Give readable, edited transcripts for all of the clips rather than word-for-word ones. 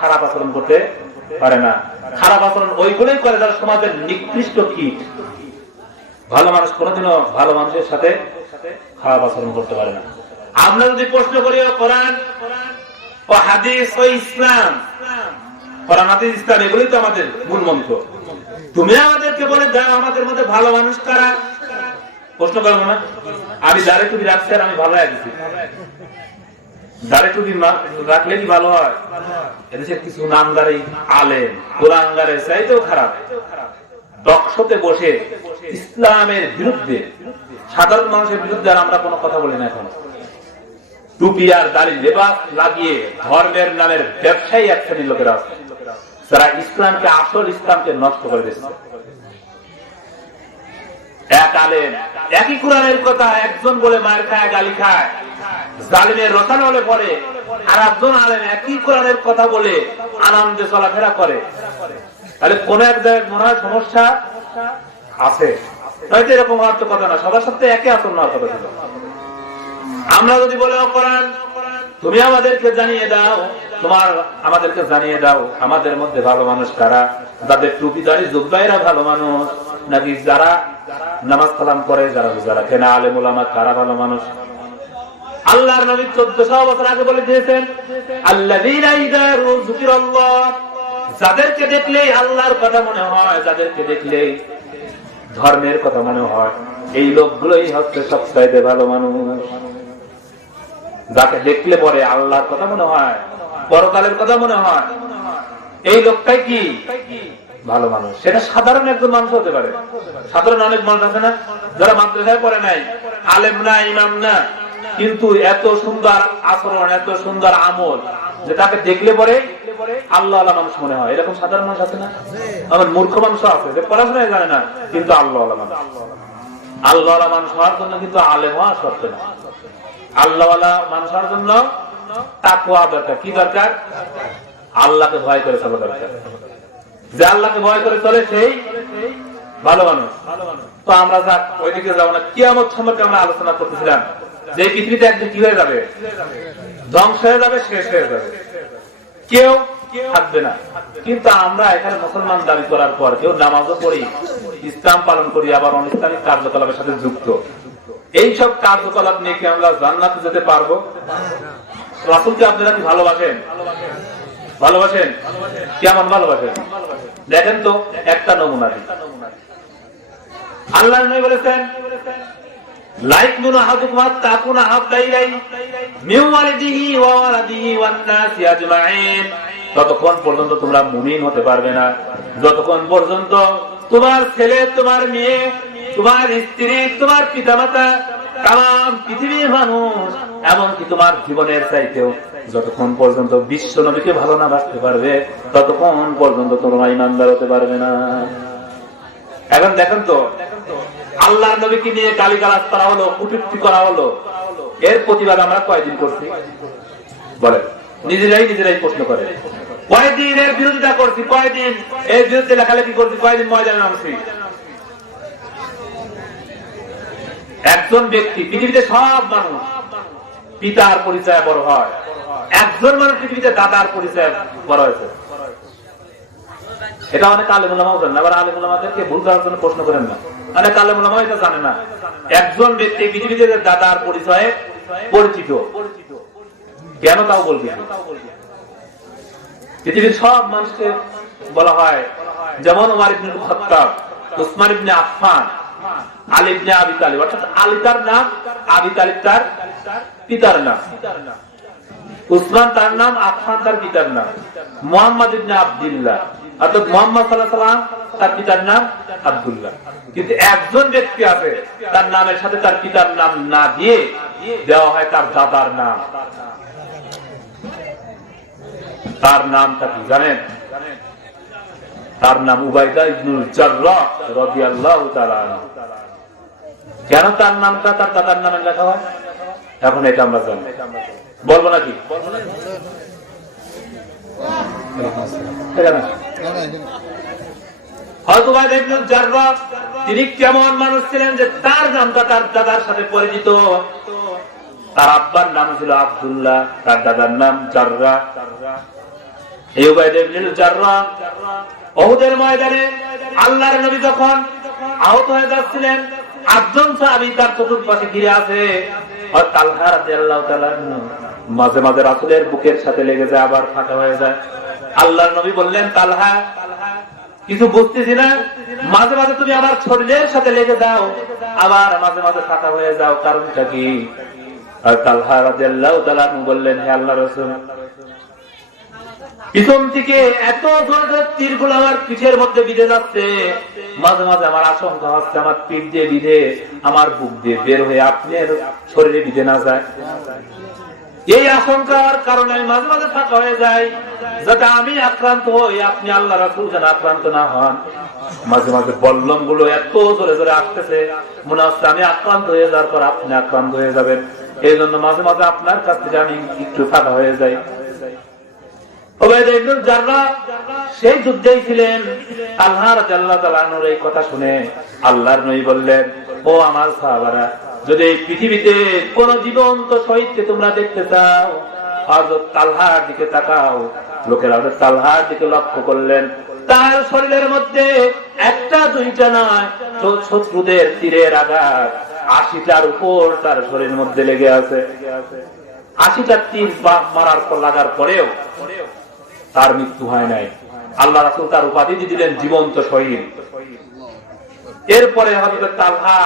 খারাপ আচরণ করতে পারে না। খারাপ আচরণ ওইগুলোই করে যারা সমাজের নিকৃষ্ট কীট। ভালো মানুষ কোনোদিনও ভালো মানুষের সাথে খারাপ আচরণ করতে পারে না। আমরা যদি প্রশ্ন করি কোরআন ও হাদিস ও ইসলাম, কোরআন হাদিস ইসলাম এগুলোই তো আমাদের মূল মন্ত্র। তুমি আমাদেরকে বলে দাও আমাদের মধ্যে ভালো মানুষ কারা? প্রশ্ন করবো না? আমি দাঁড়ে টুপি রাখছি আর আমি ভালো রাখছি, দাঁড়ে টুপি রাখলে কি ভালো হয়? এদেশের কিছু নামদারি আলেম কোরআনগারের চাইতেও খারাপ টকশোতে বসে ইসলামের বিরুদ্ধে, সাধারণ মানুষের বিরুদ্ধে আর আমরা কোনো কথা বলি না। এখন টুপি আর দাড়ি লেবাস লাগিয়ে ধর্মের নামের ব্যবসায়ী এক শ্রেণীর লোকেরা আছে যারা ইসলামকে, আসল ইসলামকে নষ্ট করে দিচ্ছে। এক আলেম একই কোরআনের কথা একজন বলে মায়ের খায়, গালি খায়, জালিমের রসান হলে পরে, আর একজন আলেম একই কোরআনের কথা বলে আনন্দে চলাফেরা করে। তাহলে কোন এক জায়গায় মনে হয় সমস্যা আছে, হয়তো এরকম হওয়ার তো কথা না, সবার সাথে একই আচরণ হওয়ার কথা ছিল। আমরা যদি বলে কোরআন তুমি আমাদেরকে জানিয়ে দাও, আমাদেরকে জানিয়ে দাও আমাদের মধ্যে ভালো মানুষ কারা, যাদের টুপি দাড়ি জুব্বাইরা ভালো মানুষ, নাকি যারা নামাজ কালাম করে, যারা রোজা রাখে না, আলেম ওলামা কারা ভালো মানুষ? আল্লাহর নবী 1400 বছর আগে বলে দিয়েছেন, আল্লাযীনা ইযা যুকিরাল্লাহ, যাদেরকে দেখলেই আল্লাহর কথা মনে হয়, যাদেরকে দেখলেই ধর্মের কথা মনে হয়, এই লোকগুলোই হচ্ছে সবচাইতে ভালো মানুষ। যাকে দেখলে পরে আল্লাহর কথা মনে হয়, পরকালের কথা মনে হয়, এই লোকটাই কি ভালো মানুষ। সেটা সাধারণ একজন মানুষ হতে পারে। সাধারণ অনেক মানুষ আছে না, যারা মাদ্রাসায় পড়ে নাই, আলেম না, ইমাম না, কিন্তু এত সুন্দর আচরণ, এত সুন্দর আমল যে তাকে দেখলে পরে আল্লাহ আল্লাহ মানুষ মনে হয়। এরকম সাধারণ মানুষ আছে না? আমার মূর্খ মানুষ আছে যে পড়াশোনায় জানে না, কিন্তু আল্লাহ আল্লাহ মানুষ। আল্লাহ আল্লাহ মানুষ হওয়ার জন্য কিন্তু আলেম হওয়া শর্ত না। আল্লাহ আল্লাহ মানুষ হওয়ার জন্য তাকওয়া দরকার। কি দরকার? আল্লাহকে ভয় করে চলা দরকার। যে আল্লাহকে ভয় করে চলে সেই ভালো মানুষ। তো আমরা ওইদিকে যাবো না। কিয়ামত সম্পর্কে আমরা আলোচনা করতেছিলাম যে পৃথিবীতে একদিন কি হয়ে যাবে, ধ্বংস হয়ে যাবে, শেষ হয়ে যাবে, কেউ থাকবে না। কিন্তু আমরা এখানে মুসলমান দাবি করার পর কেউ নামাজও পড়ি, ইসলাম পালন করি, আবার অনিসলামিক কার্যকলাপের সাথে যুক্ত। এইসব কার্যকলাপ নিয়ে কি আমরা জান্নাতে যেতে পারবো? রাসূলকে আপনারা কি ভালোবাসেন? ভালোবাসেন? কেমন ভালোবাসেন? দেখেন তো একটা নমুনা দিই। আল্লাহর নবী বলেছেন, ততক্ষণ পর্যন্ত তোমরা মুমিন হতে পারবে না যতক্ষণ পর্যন্ত তোমার ছেলে, তোমার মেয়ে, তোমার স্ত্রী, তোমার পিতামাতা, তাম পৃথিবীর মানুষ, এমনকি তোমার জীবনের চাইতেও যতক্ষণ পর্যন্ত বিশ্ব নবীকে ভালো না বাসতে পারবে ততক্ষণ পর্যন্ত তোমরা ঈমানদার হতে পারবে না। এখন দেখেন তো আল্লাহর নবীকে নিয়ে গালিগালাজ করা হলো, কটূক্তি করা হলো, এর প্রতিবাদ আমরা কয়দিন করছি বলেন? নিজেরাই প্রশ্ন করে কয়দিন এর বিরোধিতা করছি, কয়দিন এর বিরুদ্ধে লেখালেখি করছি, কয়দিন ময়দানে নামছি। একজন ব্যক্তি, পৃথিবীতে সব মানুষ পিতার পরিচয় বড় হয়, একজন মানুষ পৃথিবীতে দাদার পরিচয় বড় হয়েছে। এটা অনেক আলেম ওলামাও জানেন না। আবার আলেম ওলামাদেরকে ভুল করার জন্য প্রশ্ন করেন না, অনেক আলেম ওলামা এটা জানে না। একজন ব্যক্তি পৃথিবীতে দাদার পরিচয়ে পরিচিত, কেন তাও বলবি। পৃথিবীর সব মানুষকে বলা হয়, যেমন ওমর ইবনে খাত্তাব, উসমান ইবনে আফফান, আলী ইবনে আবি তালিব, অর্থাৎ আলী তার নাম, আবি তালিব তার পিতার নাম, উসমান তার নাম, আফফান তার পিতার নাম, মুহাম্মদ ইবনে আব্দুল্লাহ অর্থাৎ মুহাম্মদ সাল্লাল্লাহু আলাইহি ওয়াসাল্লাম তার পিতার নাম আব্দুল্লাহ। কিন্তু একজন ব্যক্তি আছে তার নামের সাথে তার পিতার নাম না দিয়ে দেওয়া হয় তার দাদার নাম। তার নামটা কি জানেন? তার নাম উবাইদা ইবনুল জাররাহ রাদিয়াল্লাহু তাআলা আনহু। কেন তার নামটা তার দাদার নামে লেখা হয় এখন এটা আমরা জানি, বলবো নাকি? তিনি কেমন মানুষ ছিলেন যে তার নামটা তার দাদার সাথে পরিচিত। তার আব্বার নাম ছিল আব্দুল্লাহ, তার দাদার নাম জাররাহ। এই উবাইদা ইবনুল জাররাহ উহুদের ময়দানে আল্লাহর নবী যখন আহত হয়ে যাচ্ছিলেন, 8 জন সাহাবী তার চতুর্পাশে ঘিরে আছে। আর তালহা রাদিয়াল্লাহু তাআলা মাঝে মাঝে রাসূলের বুকের সাথে লেগে যায়, আবার ফাঁকা হয়ে যায়। আল্লাহর নবী বললেন, তালহা কিছু বুঝতেছি না, মাঝে মাঝে তুমি আমার শরীরের সাথে লেগে যাও, আবার মাঝে মাঝে ফাঁকা হয়ে যাও, কারণটা কি? আর তালহা রাদিয়াল্লাহু তাআলা বললেন, হে আল্লাহর রাসূল, পিছন থেকে এত জোরে তীরগুলো আমার পিঠের মধ্যে বিঁধে যাচ্ছে, মাঝে মাঝে আমার আশঙ্কা হচ্ছে আমার পিঠ দিয়ে বিঁধে আমার বুক দিয়ে বের হয়ে আপনার শরীরে বিঁধে না যায়। এই আশঙ্কার কারণে মাঝে মাঝে ফাঁকা হয়ে যায়, যাতে আমি আক্রান্ত হই, আপনি আল্লাহ রাসূল যেন আক্রান্ত না হন। মাঝে মাঝে বল্লম গুলো এত জোরে জোরে আসতেছে, মনে হচ্ছে আমি আক্রান্ত হয়ে যাওয়ার পর আপনি আক্রান্ত হয়ে যাবেন। এই জন্য মাঝে মাঝে আপনার কাছ থেকে আমি একটু ফাঁকা হয়ে যাই। উবাইদা ইবনুল জাররাহ সেই যুদ্ধেই ছিলেন। তালহা রাদিয়াল্লাহু তাআলা আনহুর এই কথা শুনে আল্লাহর নবী বললেন, ও আমার সাহাবারা, যদি এই পৃথিবীতে কোন জীবন্ত শহীদকে তোমরা দেখতে চাও, হযরত তালহার দিকে তাকাও। লোকেরা হযরত তালহার দিকে লক্ষ্য করলেন, তার শরীরের মধ্যে একটা দুইটা নয়, শত্রুদের তীরের আঘাত 80টার উপর তার শরীরের মধ্যে লেগে আছে। 80টা তীর মারার পর লাগার পরেও তার মৃত্যু হয় নাই। আল্লাহ রাসূল তার উপাধি দিলেন জীবন্ত শহীদ। এরপরে হযরত তালহা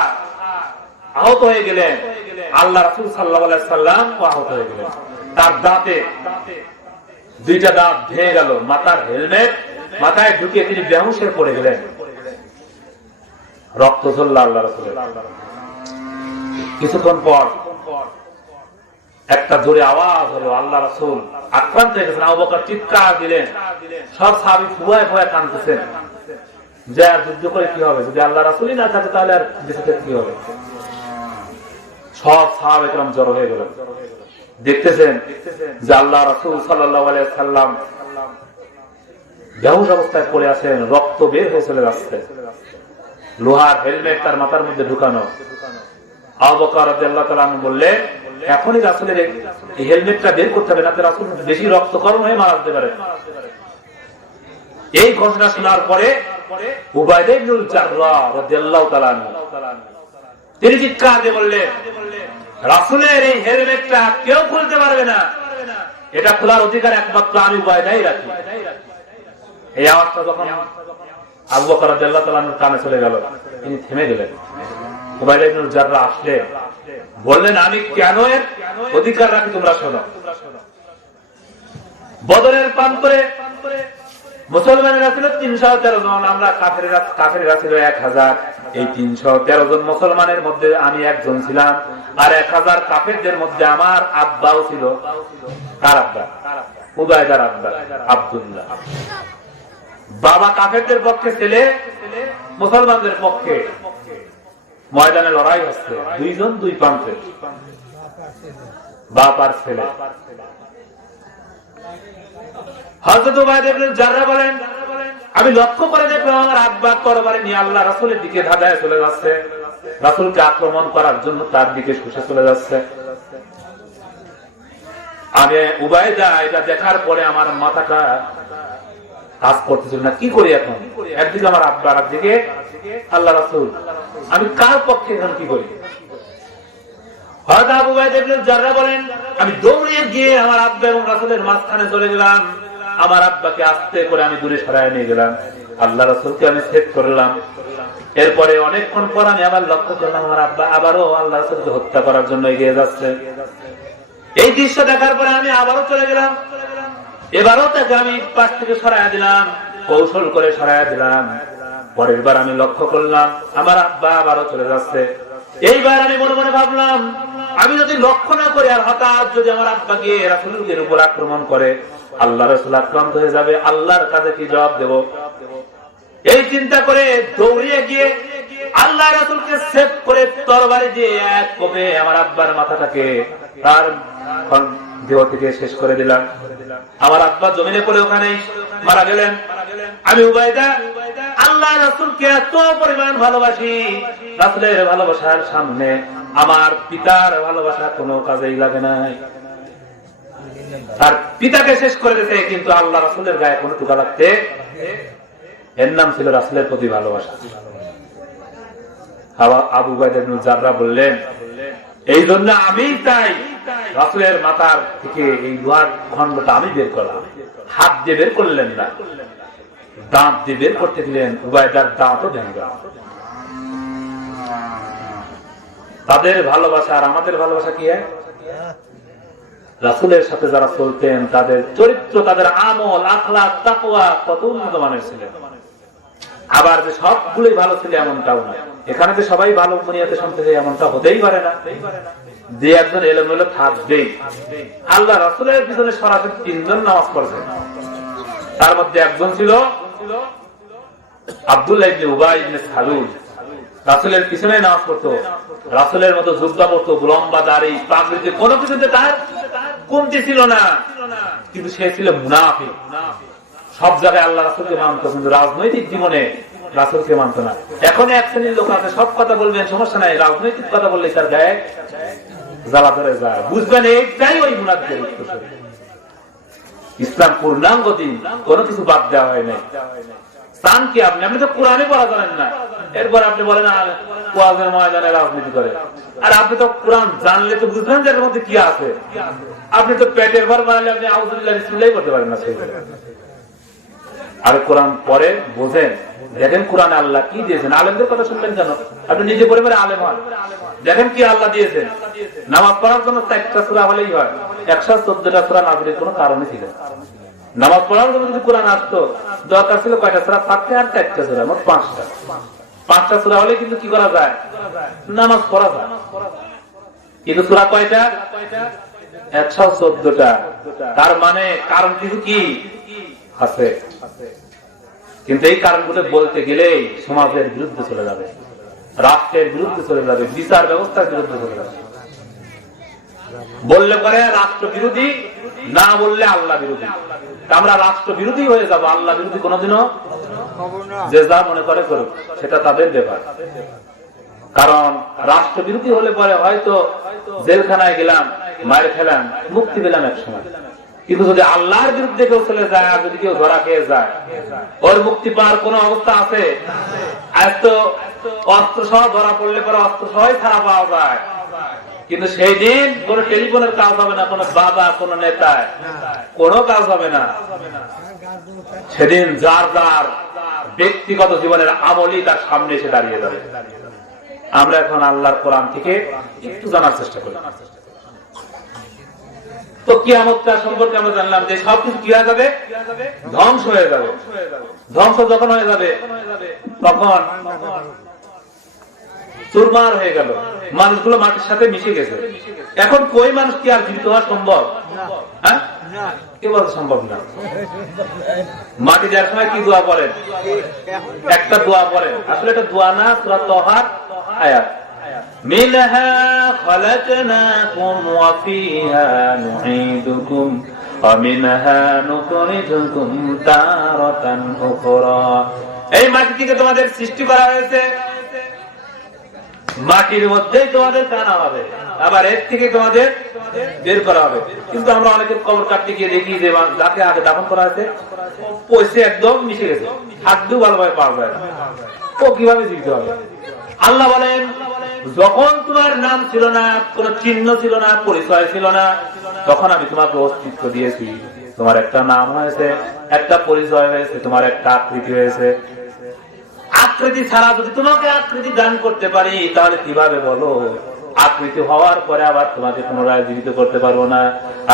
আহত হয়ে গেলেন, আল্লাহ রাসূল সাল্লাল্লাহু আলাইহি সাল্লাম আহত হয়ে গেলেন। তার দাঁতে 2টা দাঁত ভেঙে গেল, মাথার হেলমেট মাথায় ঢুকিয়ে তিনি বেহুশ হয়ে পড়ে গেলেন, রক্ত ঝরল আল্লাহ রাসূলের। কিছুক্ষণ পর একটা জোরে আওয়াজ হলো, আল্লাহ রাসূল আক্রান্ত হয়ে গেছেন। আবু বকর চিৎকার দিলেন, সব সাহাবী ফুয়ায় ফুয়ায় কাঁদতেছেন, যে আর যুদ্ধ করে কি হবে, যদি আল্লাহ রাসূলই না থাকে তাহলে আর বেঁচে কি হবে। সব সাহাবা একরাম জড়ো হয়ে গেল, দেখতেছেন যে আল্লাহ রাসূল সাল্লাল্লাহু আলাইহি সাল্লাম বেহুশ অবস্থায় পড়ে আছেন, রক্ত বের হয়ে চলে যাচ্ছে, লোহার হেলমেট তার মাথার মধ্যে ঢুকানো। আবু বকর রাদিয়াল্লাহু তাআলা বললেন, এখনই রাসূলের এই হেলমেটটা বের করতে হবে, না তো রাসূল বেশি রক্তকরণ হয়ে মারা যেতে পারে। এই ঘটনা শোনার পরে উবাইদা ইবনুল জাররাহ রাদিয়াল্লাহু তাআলা তিনি চিৎকার দিয়ে বললেন, রাসূলের এই হেলমেটটা কেউ খুলতে পারবে না, এটা খোলার অধিকার একমাত্র আমি উবাইদাই রাখি। এই আওয়াজটা যখন আবু বকর রাদিয়াল্লাহু তাআলার কানে চলে গেল, তিনি থেমে গেলেন। উবাইদা ইবনুল জাররাহ আসলেন, বললেন, আমি কেন এর অধিকার রাখি তোমরা শোনো। বদরের প্রান্তরে মুসলমানেরা ছিল 313 জন, আমরা কাফেরেরা ছিল 1000। এই 313 জন মুসলমানের মধ্যে আমি একজন ছিলাম, আর 1000 কাফেরদের মধ্যে আমার আব্বাও ছিল। কার আব্বা? উবাইদার আব্বা আব্দুল্লাহ। বাবা কাফেরদের পক্ষে, ছেলে মুসলমানদের পক্ষে। ময়দানে লড়াই হচ্ছে, 2 জন 2 প্রান্তে, বাপ আর ছেলে। হযরত উবাইদা ইবনে জাররাহ বলেন, আমি লক্ষ্য করে দেখলাম আমার আব্বা তরবারি নিয়ে আল্লাহ রাসূলের দিকে ধাঁধায় চলে যাচ্ছে, রাসূলকে আক্রমণ করার জন্য তার দিকে ছুটে চলে যাচ্ছে। আমি উবাইদা এটা দেখার পরে আমার মাথাটা কাজ করতেছিল না, কি করি এখন? একদিকে আমার আব্বা, আর একদিকে আল্লাহ রাসূল, আমি কার পক্ষে এখন কি করি? হযরত আবু উবাইদা ইবনে জাররাহ বলেন, আমি দৌড়ে গিয়ে আমার আব্বা এবং রাসূলের মাঝখানে চলে গেলাম। আমার আব্বাকে আস্তে করে আমি দূরে সরায় নিয়ে গেলাম, আল্লাহ রাসূলকে আমি সেট করলাম। এরপরে অনেকক্ষণ পর আমি আবার লক্ষ্য করলাম আমার আব্বা আবারও আল্লাহ রাসূলকে হত্যা করার জন্য এগিয়ে যাচ্ছে। এই দৃশ্য দেখার পরে আমি আবারও চলে গেলাম, এবারও তাকে আমি পাশ থেকে সরাইয়া দিলাম, কৌশল করে সরাইয়া দিলাম। পরের বার আমি লক্ষ্য করলাম আমার আব্বা আবারও চলে যাচ্ছে। এইবার আমি মনে মনে ভাবলাম, আমি যদি লক্ষ্য না করি আর হঠাৎ যদি আমার আব্বা গিয়ে রাসূলের উপর আক্রমণ করে, আল্লাহ রাসূল আক্রান্ত হয়ে যাবে, আল্লাহর কাছে কি জবাব দেব? এই চিন্তা করে দৌড়িয়ে গিয়ে আল্লাহ রাসূলকে সেভ করে তরবারি দিয়ে এক কোপে আমার আব্বার মাথাটাকে তার দেহ থেকে শেষ করে দিলাম। আমার আব্বা জমিনে পড়ে ওখানেই মারা গেলেন। আমি উবাইদা আল্লাহ রাসূলকে এত পরিমাণ ভালোবাসি, রাসূলের ভালোবাসার সামনে আমার পিতার ভালোবাসা কোনো কাজেই লাগে নাই। আর পিতাকে শেষ করে দিতে, কিন্তু আল্লাহ রাসূলের গায়ে কোনো টুকা লাগতে, এর নাম ছিল রাসূলের প্রতি ভালোবাসা। আবু উবাইদা ইবনে জাররাহ বললেন, এই জন্য আমি চাই রাসূলের মাথার থেকে এই লোহার খণ্ডটা আমি বের করলাম। হাত দিয়ে বের করলেন না, দাঁত দিয়ে বের করতে দিলেন, উবাইদার দাঁতও ভেঙে গেল। তাদের ভালোবাসা আর আমাদের ভালোবাসা কি হয়? রাসূলের সাথে যারা চলতেন তাদের চরিত্র, তাদের আমল, আখলাক, তাকওয়া কত উন্নত মানের ছিল। আবার যে সবগুলোই ভালো ছিল এমনটাও না। এখানে যে সবাই ভালো দুনিয়াতে শুনতে যায় এমনটা হতেই পারে না। যে একজন এলোমেলো থাকবেই। আল্লাহ রাসূলের পিছনে সরাসরি 3 জন নামাজ পড়েছেন। তার মধ্যে একজন ছিল আব্দুল্লাহ ইবনে উবাই ইবনে সালুল। রাসূলের পিছনে নামাজ পড়তো, রাসূলের মতো যুদ্ধা করতো, লম্বা দাড়ি, পাগড়িতে কোনো কিছুতে তার কমতি ছিল না। কিন্তু সে ছিল মুনাফিক। সব জায়গায় আল্লাহ রাসূলকে মানত, কিন্তু রাজনৈতিক জীবনে রাসূলকে মানত না। এখন এক শ্রেণীর লোক আছে, সব কথা বলবেন সমস্যা নাই, রাজনৈতিক কথা বললে তার গায়ে জ্বালা ধরে যায়। বুঝবেন এইটাই ওই মুনাফিকের উত্তর। ইসলাম পূর্ণাঙ্গ দিন, কোনো কিছু বাদ দেওয়া হয় নাই। চান কি আপনি? আপনি তো কোরআনে পড়া জানেন না, এরপর আপনি বলেন ওয়াজের ময়দানে রাজনীতি করে। আর আপনি তো কোরআন জানলে তো বুঝবেন যে এর মধ্যে কি আছে। আপনি তো পেটের ভর বানালে আপনি আউযুবিল্লাহি বিসমিল্লাহি করতে পারেন না। আর কোরআন পরে বোঝেন, দেখেন কোরআনে আল্লাহ কি দিয়েছেন। আলেমদের কথা শুনবেন কেন? আপনি নিজে পরিবারে আলেম হন, দেখেন কি আল্লাহ দিয়েছেন। নামাজ পড়ার জন্য 4টা সূরা হলেই হয়, 114টা সূরা নাযিলের কোনো কারণই ছিল না। নামাজ পড়ার জন্য যদি কোরআন আসতো, দরকার ছিল কয়টা সূরা? 4টা আর 4টা সূরা, মোট 5টা। 5টা সূরা হলে কিন্তু কি করা যায়? নামাজ পড়া যায়। কিন্তু সূরা কয়টা? 114টা। তার মানে কারণ কিছু কি আছে, কিন্তু এই কারণগুলো বলতে গেলেই সমাজের বিরুদ্ধে চলে যাবে, রাষ্ট্রের বিরুদ্ধে চলে যাবে, বিচার ব্যবস্থার বিরুদ্ধে চলে যাবে। বললে পরে রাষ্ট্র বিরোধী, না বললে আল্লাহ বিরোধী। আমরা রাষ্ট্র বিরোধী হয়ে যাব, আল্লাহ বিরোধী কোনোদিনও যে যা মনে করে করুক, সেটা তাদের ব্যাপার। কারণ রাষ্ট্র বিরোধী হলে পরে হয়তো জেলখানায় গেলাম, মায়ের খেলাম, মুক্তি পেলাম এক সময়। কিন্তু যদি আল্লাহর বিরুদ্ধে কেউ চলে যায়, আর যদি কেউ ধরা খেয়ে যায়, ওর মুক্তি পাওয়ার কোন অবস্থা আছে? আজ তো অস্ত্র সহ ধরা পড়লে পরে অস্ত্র সহই ছাড়া পাওয়া যায়, কিন্তু সেই দিন কোন টেলিফোনের কাজ হবে না, কোন বাবা, কোন নেতায় কোনো কাজ হবে না। সেদিন যার যার ব্যক্তিগত জীবনের আমলই তার সামনে এসে দাঁড়িয়ে যাবে। আমরা এখন আল্লাহর কোরআন থেকে একটু জানার চেষ্টা করি। তো কিয়ামতটা সম্পর্কে আমরা জানলাম যে সবকিছু কি হয়ে যাবে? ধ্বংস হয়ে যাবে। ধ্বংস যখন হয়ে যাবে তখন চুরমার হয়ে গেল, মানুষগুলো মাটির সাথে মিশে গেছে। এখন কই মানুষ কি আর জীবিত হওয়া সম্ভব? হ্যাঁ, কে বলতে সম্ভব না? মাটি দেওয়ার সময় কি দোয়া পড়েন? একটা দোয়া পড়েন, আসলে এটা দোয়া না, সূরা তাহার আয়াত। মিনহা খালাকনাকুম ওয়া ফিহা নুঈদুকুম ওয়া মিনহা নুখরিজুকুম তারাতান উখরা। এই মাটি থেকে তোমাদের সৃষ্টি করা হয়েছে, মাটির মধ্যেই তোমাদের কানা হবে, আবার এর থেকে তোমাদের বের করা হবে। কিন্তু আমরা অনেকে কবর কাটতে গিয়ে দেখি যে যাকে আগে দাফন করা হয়েছে পয়সা একদম মিশে গেছে, হাড্ডু ভালোভাবে পাওয়া যায় না, ও কিভাবে জীবিত হবে? আল্লাহ বলেন, যখন তোমার নাম ছিল না, কোন চিহ্ন ছিল না, পরিচয় ছিল না, তখন আমি তোমাকে অস্তিত্ব দিয়েছি। তোমার একটা নাম হয়েছে, একটা পরিচয় হয়েছে, তোমার একটা আকৃতি হয়েছে। আকৃতি ছাড়া যদি তোমাকে আকৃতি দান করতে পারি, তাহলে কিভাবে বলো আকৃতি হওয়ার পরে আবার তোমাকে পুনরায় জীবিত করতে পারবো না?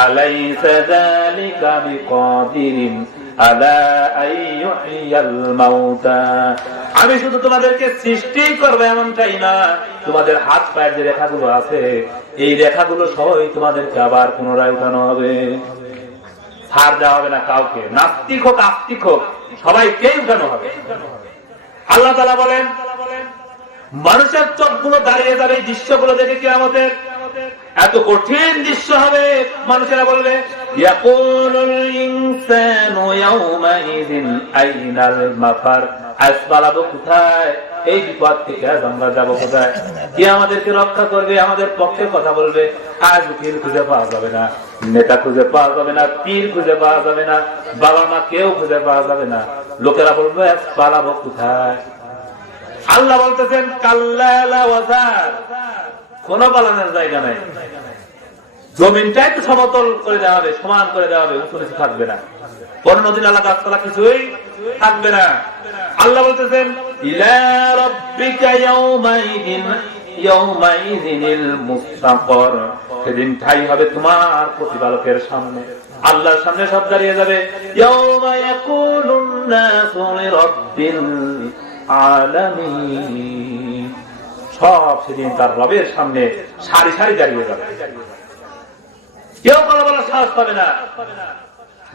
আলাইসা যালিকা বিকাদিরিন আলা আইয়ুহিয়াল মাউতা। আমি শুধু তোমাদেরকে সৃষ্টি করবো এমনটাই না, তোমাদের হাত পায়ের যে রেখাগুলো আছে, এই রেখাগুলো সবই তোমাদেরকে আবার পুনরায় উঠানো হবে। ছাড় দেওয়া হবে না কাউকে, নাস্তিক হোক আস্তিক হোক, সবাইকেই উঠানো হবে। আল্লাহ তাআলা বলেন, মানুষের চোখগুলো দাঁড়িয়ে যাবে এই দৃশ্যগুলো দেখে। কিয়ামতের এত কঠিন দৃশ্য হবে, মানুষেরা বলবে, ইয়াকুলুল ইনসানু ইয়াউমাইযিন আইনাল মাফার। আজ পালাবো কোথায়? এই বিপদ থেকে আজ আমরা যাবো কোথায়? কে আমাদেরকে রক্ষা করবে, আমাদের পক্ষে কথা বলবে? আজ উকিল খুঁজে পাওয়া যাবে না, নেতা খুঁজে পাওয়া যাবে না, পীর খুঁজে পাওয়া যাবে না, বাবা মা কেউ খুঁজে পাওয়া যাবে না। লোকেরা বলবে পালাবো কোথায়? আল্লাহ বলতেছেন কাল্লা লা ওয়াজার, কোন পালানোর জায়গা নাই। জমিনটাই তো সমতল করে দেওয়া হবে, সমান করে দেওয়া হবে, উঁচু নিচু থাকবে না, কোন নদী নালা গাছপালা কিছুই থাকবে না। আল্লাহ বলতেছেন ইলা রাব্বিকা ইয়াউমাইযিনিল মুস্তাকর, সেদিন ঠাই হবে তোমার প্রতিপালকের সামনে, আল্লাহর সামনে সব দাঁড়িয়ে যাবে। ইয়াউমা ইয়াকুলুন নাসু লিরাব্বিল আলামিন, সব সেদিন তার রবের সামনে সারি সারি দাঁড়িয়ে যাবে, কেউ কথা বলার সাহস পাবে না।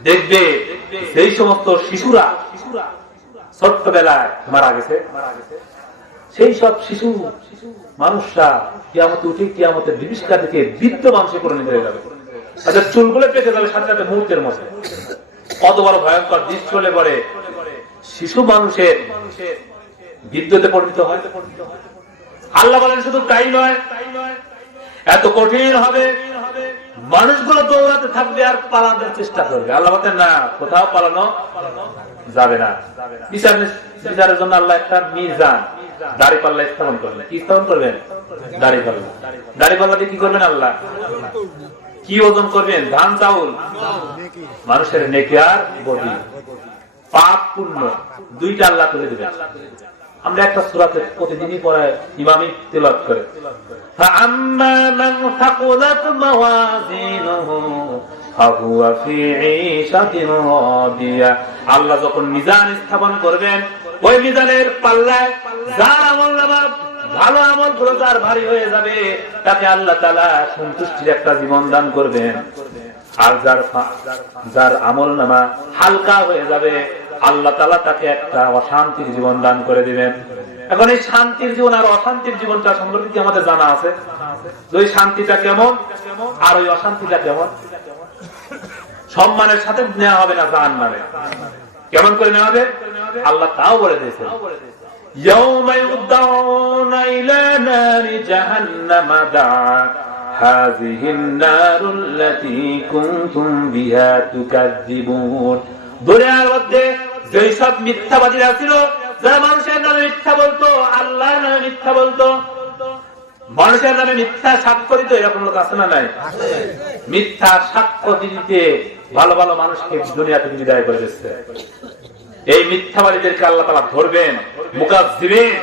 দেখবে সেই সমস্ত শিশুরা ছোট্টবেলায় মারা গেছে, সেই সব শিশু মানুষরা কিয়ামতে উঠে কিয়ামতের বিভীষিকা থেকে বৃদ্ধ মানুষে পরিণত হয়ে যাবে, তাদের চুলগুলো পেকে যাবে সাথে সাথে মুহূর্তের মধ্যে। কত বড় ভয়ঙ্কর দৃশ্য হলে পরে শিশু মানুষের বৃদ্ধতে পরিণত হয়। আল্লাহ বলেন শুধু তাই নয়, এত কঠিন হবে, মানুষগুলো দৌড়াতে থাকবে আর পালানোর চেষ্টা করবে। আল্লাহ বলেন না, কোথাও পালানো যাবে না। বিচারের জন্য আল্লাহ একটা মিজান, দাড়ি পাল্লা স্থাপন করবেন। কি স্থাপন করবেন? দাড়ি পাল্লা। দাড়ি পাল্লা দিয়ে কি করবেন? আল্লাহ কি ওজন করবেন? ধান চাউল, মানুষের নেকি আর বডি, পাপ পুণ্য দুইটা আল্লাহ তুলে দিবেন। আমরা একটা সূরাতে প্রতিদিনই পড়ে ইমামি তেলাওয়াত করে, ফাআম্মা মান থাকুলাত মাওয়াজিনুহু ফাহুয়া ফি ঈশাতিন রাদিয়া। আল্লাহ যখন মিজান স্থাপন করবেন, ওই মিজানের পাল্লায় যার আমলনামা ভালো আমল গুলো যার ভারী হয়ে যাবে, তাকে আল্লাহ তাআলা সন্তুষ্টির একটা জীবন দান করবেন। আর যার আমলনামা হালকা হয়ে যাবে, আল্লাহ তাআলা তাকে একটা অশান্তির জীবন দান করে দিবেন। এখন এই শান্তির জীবন আর অশান্তির জীবনটা সম্পর্কে কি আমাদের জানা আছে? ওই শান্তিটা কেমন আর ওই অশান্তিটা কেমন? সম্মানের সাথে নেওয়া হবে না জাহান্নামে, কেমন করে নেওয়া হবে আল্লাহ তাও বলে দিয়েছেন। ইয়াউমা ইউদাউনা ইলা নারি জাহান্নামা দাআ হাযিহিন নারুল্লাতী কুনতুম বিহা তুকাযযিবুন। দুনিয়ার মধ্যে যেই সব মিথ্যাবাদীরা ছিল, যারা মানুষের নামে মিথ্যা বলতো, আল্লাহর নামে মিথ্যা বলতো, মানুষের নামে মিথ্যা সাক্ষ্য দিত, এরকম লোক আছে না নাই? মিথ্যা সাক্ষ্য দিতে ভালো ভালো মানুষকে দুনিয়া থেকে বিদায় করে দিচ্ছে। এই মিথ্যাবাদীদেরকে আল্লাহ তাআলা ধরবেন, মুকাজ্জিবিন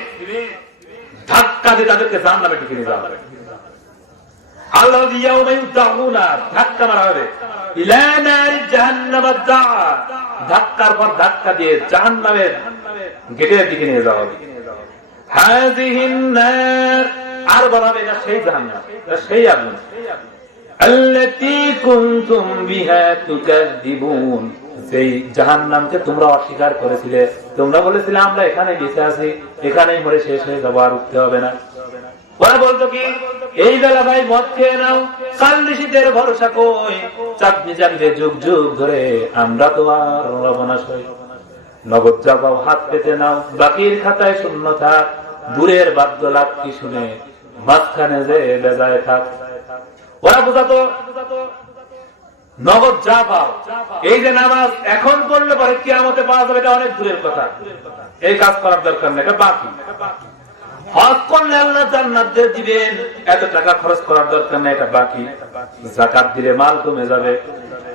ধাক্কা দিয়ে তাদেরকে জাহান্নামে ঢুকিয়ে নিয়ে যাবেন। আল্লাহ ইয়াউমা ইউদাউনা, ধাক্কা মারা হবে, ইলা নারি জাহান্নাম দাআ, ধাক্কার পর ধাক্কা দিয়ে জাহান্নামের গেটের দিকে নিয়ে যাওয়া হবে। হাযিহিন নার, আর বলা হবে না সেই জাহান্নাম, সেই আগুন, আল্লাতী কুনতুম বিহা তুকাযযিবুন, সেই জাহান্নামকে তোমরা অস্বীকার করেছিলে। তোমরা বলেছিলে আমরা এখানে বেঁচে আছি, এখানেই মরে শেষ হয়ে যাবো, আর উঠতে হবে না। ওরা বলতো কি, এই বেলা ভাই মদ খেয়ে নাও, কাল নিশীথের ভরসা কই, চাঁদনি জাগবে যুগ যুগ ধরে, আমরা তো আর রবনা সই। নগদ যাবাও হাত পেতে নাও, বাকির খাতায় শূন্য থাক, দূরের বাদ্য লাভ কি শুনে মাঝখানে যে বেজায় থাক। ওরা বোঝাতো নগদ যা পাও, এই যে নামাজ এখন পড়লে পরে কিয়ামতে পাওয়া যাবে, এটা অনেক দূরের কথা, এই কাজ করার দরকার নেই, এটা বাকি। হজ করলে আল্লাহ জান্নাত দিয়ে দিবেন, এত টাকা খরচ করার দরকার নেই, এটা বাকি। যাকাত দিলে মাল কমে যাবে,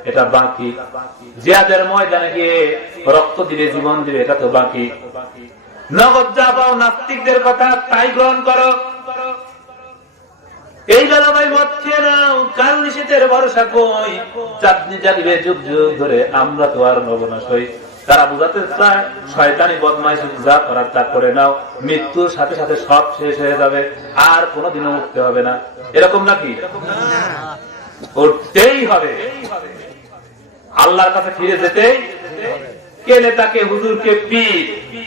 এটা বাকি। জিহাদের ময়দানে গিয়ে রক্ত দিবে, জীবন দিবে, এটা তো বাকি। নগদ যা পাও, নাস্তিকদের কথা তাই গ্রহণ করো। এই বেলা ভাই মদ খেয়ে নাও, কাল নিশীথের ভরসা কই, চাঁদনি জাগবে যুগ যুগ ধরে, আমরা তো আর নব না সই। তারা বুঝাতে চায় শয়তানি বদমাইশি যা করার তা করে নাও, মৃত্যুর সাথে সাথে সব শেষ হয়ে যাবে, আর কোনোদিনও উঠতে হবে না। এরকম নাকি? উঠতেই হবে, আল্লাহর কাছে ফিরে যেতেই। কে নেতাকে, হুজুরকে, পীর,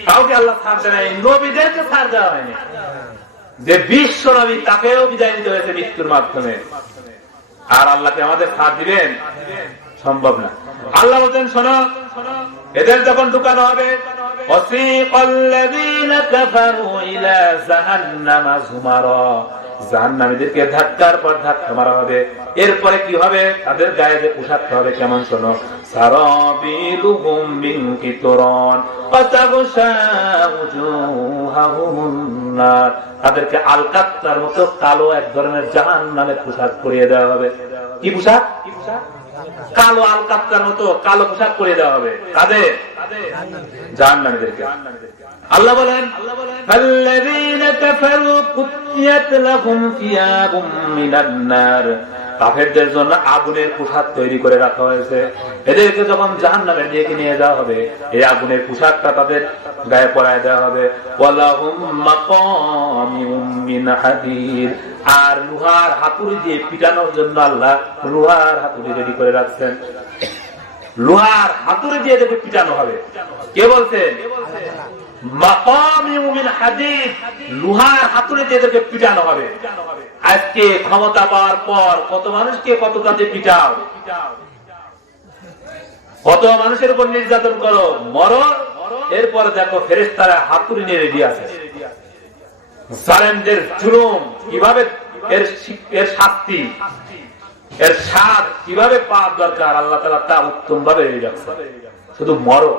কাউকে আল্লাহ ছাড় দেয় নাই, নবীদেরকে ছাড় দেওয়া হয়নি। যে বিশ্ব নবী, তাকেও বিদায় দিতে হয়েছে মৃত্যুর মাধ্যমে, আর আল্লাহকে আমাদের ছাড় দিবেন? সম্ভব না। আল্লাহ বলছেন শোনো, এদের যখন ঢুকানো হবে, ওয়াসিকাল্লাযীনা কাফারু ইলা জাহান্নামা যুমারা, জাহান্নামীদেরকে ধাক্কার পর ধাক্কা মারা হবে। এরপরে কি হবে? তাদের গায়ে যে পোশাকটা হবে কেমন শোনো, সারাবিলুহুম মিন কিতরান ফাতাগশা উজুহাহুম নার, তাদেরকে আলকাত্তার মতো কালো এক ধরনের জাহান্নামের পোশাক পরিয়ে দেওয়া হবে। কি পোশাক? কালো আলকাত্তার মতো কালো পোশাক পরিয়ে দেওয়া হবে। কাদের? জাহান্নামীদেরকে। আল্লাহ বলেন, আল্লাযীনা কাফারু কুতিয়াত লাহুম সিয়াবুম মিনান নার, কাফেরদের জন্য আগুনের পোশাক তৈরি করে রাখা হয়েছে। এদেরকে যখন জাহান্নামে নিয়ে যাওয়া হবে, এই আগুনের পোশাকটা তাদের গায়ে পরায় দেওয়া হবে। ওয়ালাহুম মাকামিউম মিন হাদীদ, আর লোহার হাতুড়ি দিয়ে পিটানোর জন্য আল্লাহ লোহার হাতুড়ি রেডি করে রাখছেন। লোহার হাতুড়ি দিয়ে এদেরকে পিটানো হবে। কে বলছেন? মাকামিউম মিন হাদীদ, লোহার হাতুড়ি দিয়ে এদেরকে পিটানো হবে। আজকে ক্ষমতা পাওয়ার পর কত মানুষকে কত কাজে পিটাও, কত মানুষের উপর নির্যাতন করো, মরো, এরপর দেখো ফেরেশতারা হাতুড়ি নিয়ে রেডি আছে। জালেমদের জুলুম কিভাবে, এর শাস্তি, এর স্বাদ কিভাবে পাওয়ার দরকার আল্লাহ তাআলা তা উত্তম ভাবে রেডি রাখছে। শুধু মরো,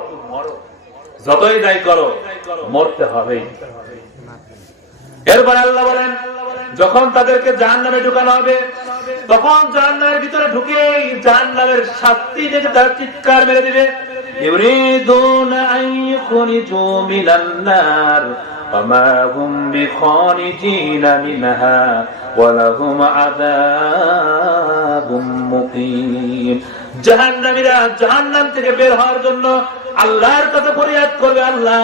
যতই যাই করো, মরতে হবেই। এরপর আল্লাহ বলেন, যখন তাদেরকে জাহান্নামে ঢুকানো হবে, তখন জাহান্নামের ভিতরে ঢুকে জাহান্নামের শাস্তি দেখে তারা চিৎকার মেরে দিবে, ইউরিদুনা আন ইখরিজু মিনান নার ওয়ামা হুম বিখারিজিনা মিনহা ওয়া লাহুম আযাবুম মুকিম। জাহান্নামীরা জাহান্নাম থেকে বের হওয়ার জন্য আল্লাহর কাছে ফরিয়াদ করবে, আল্লাহ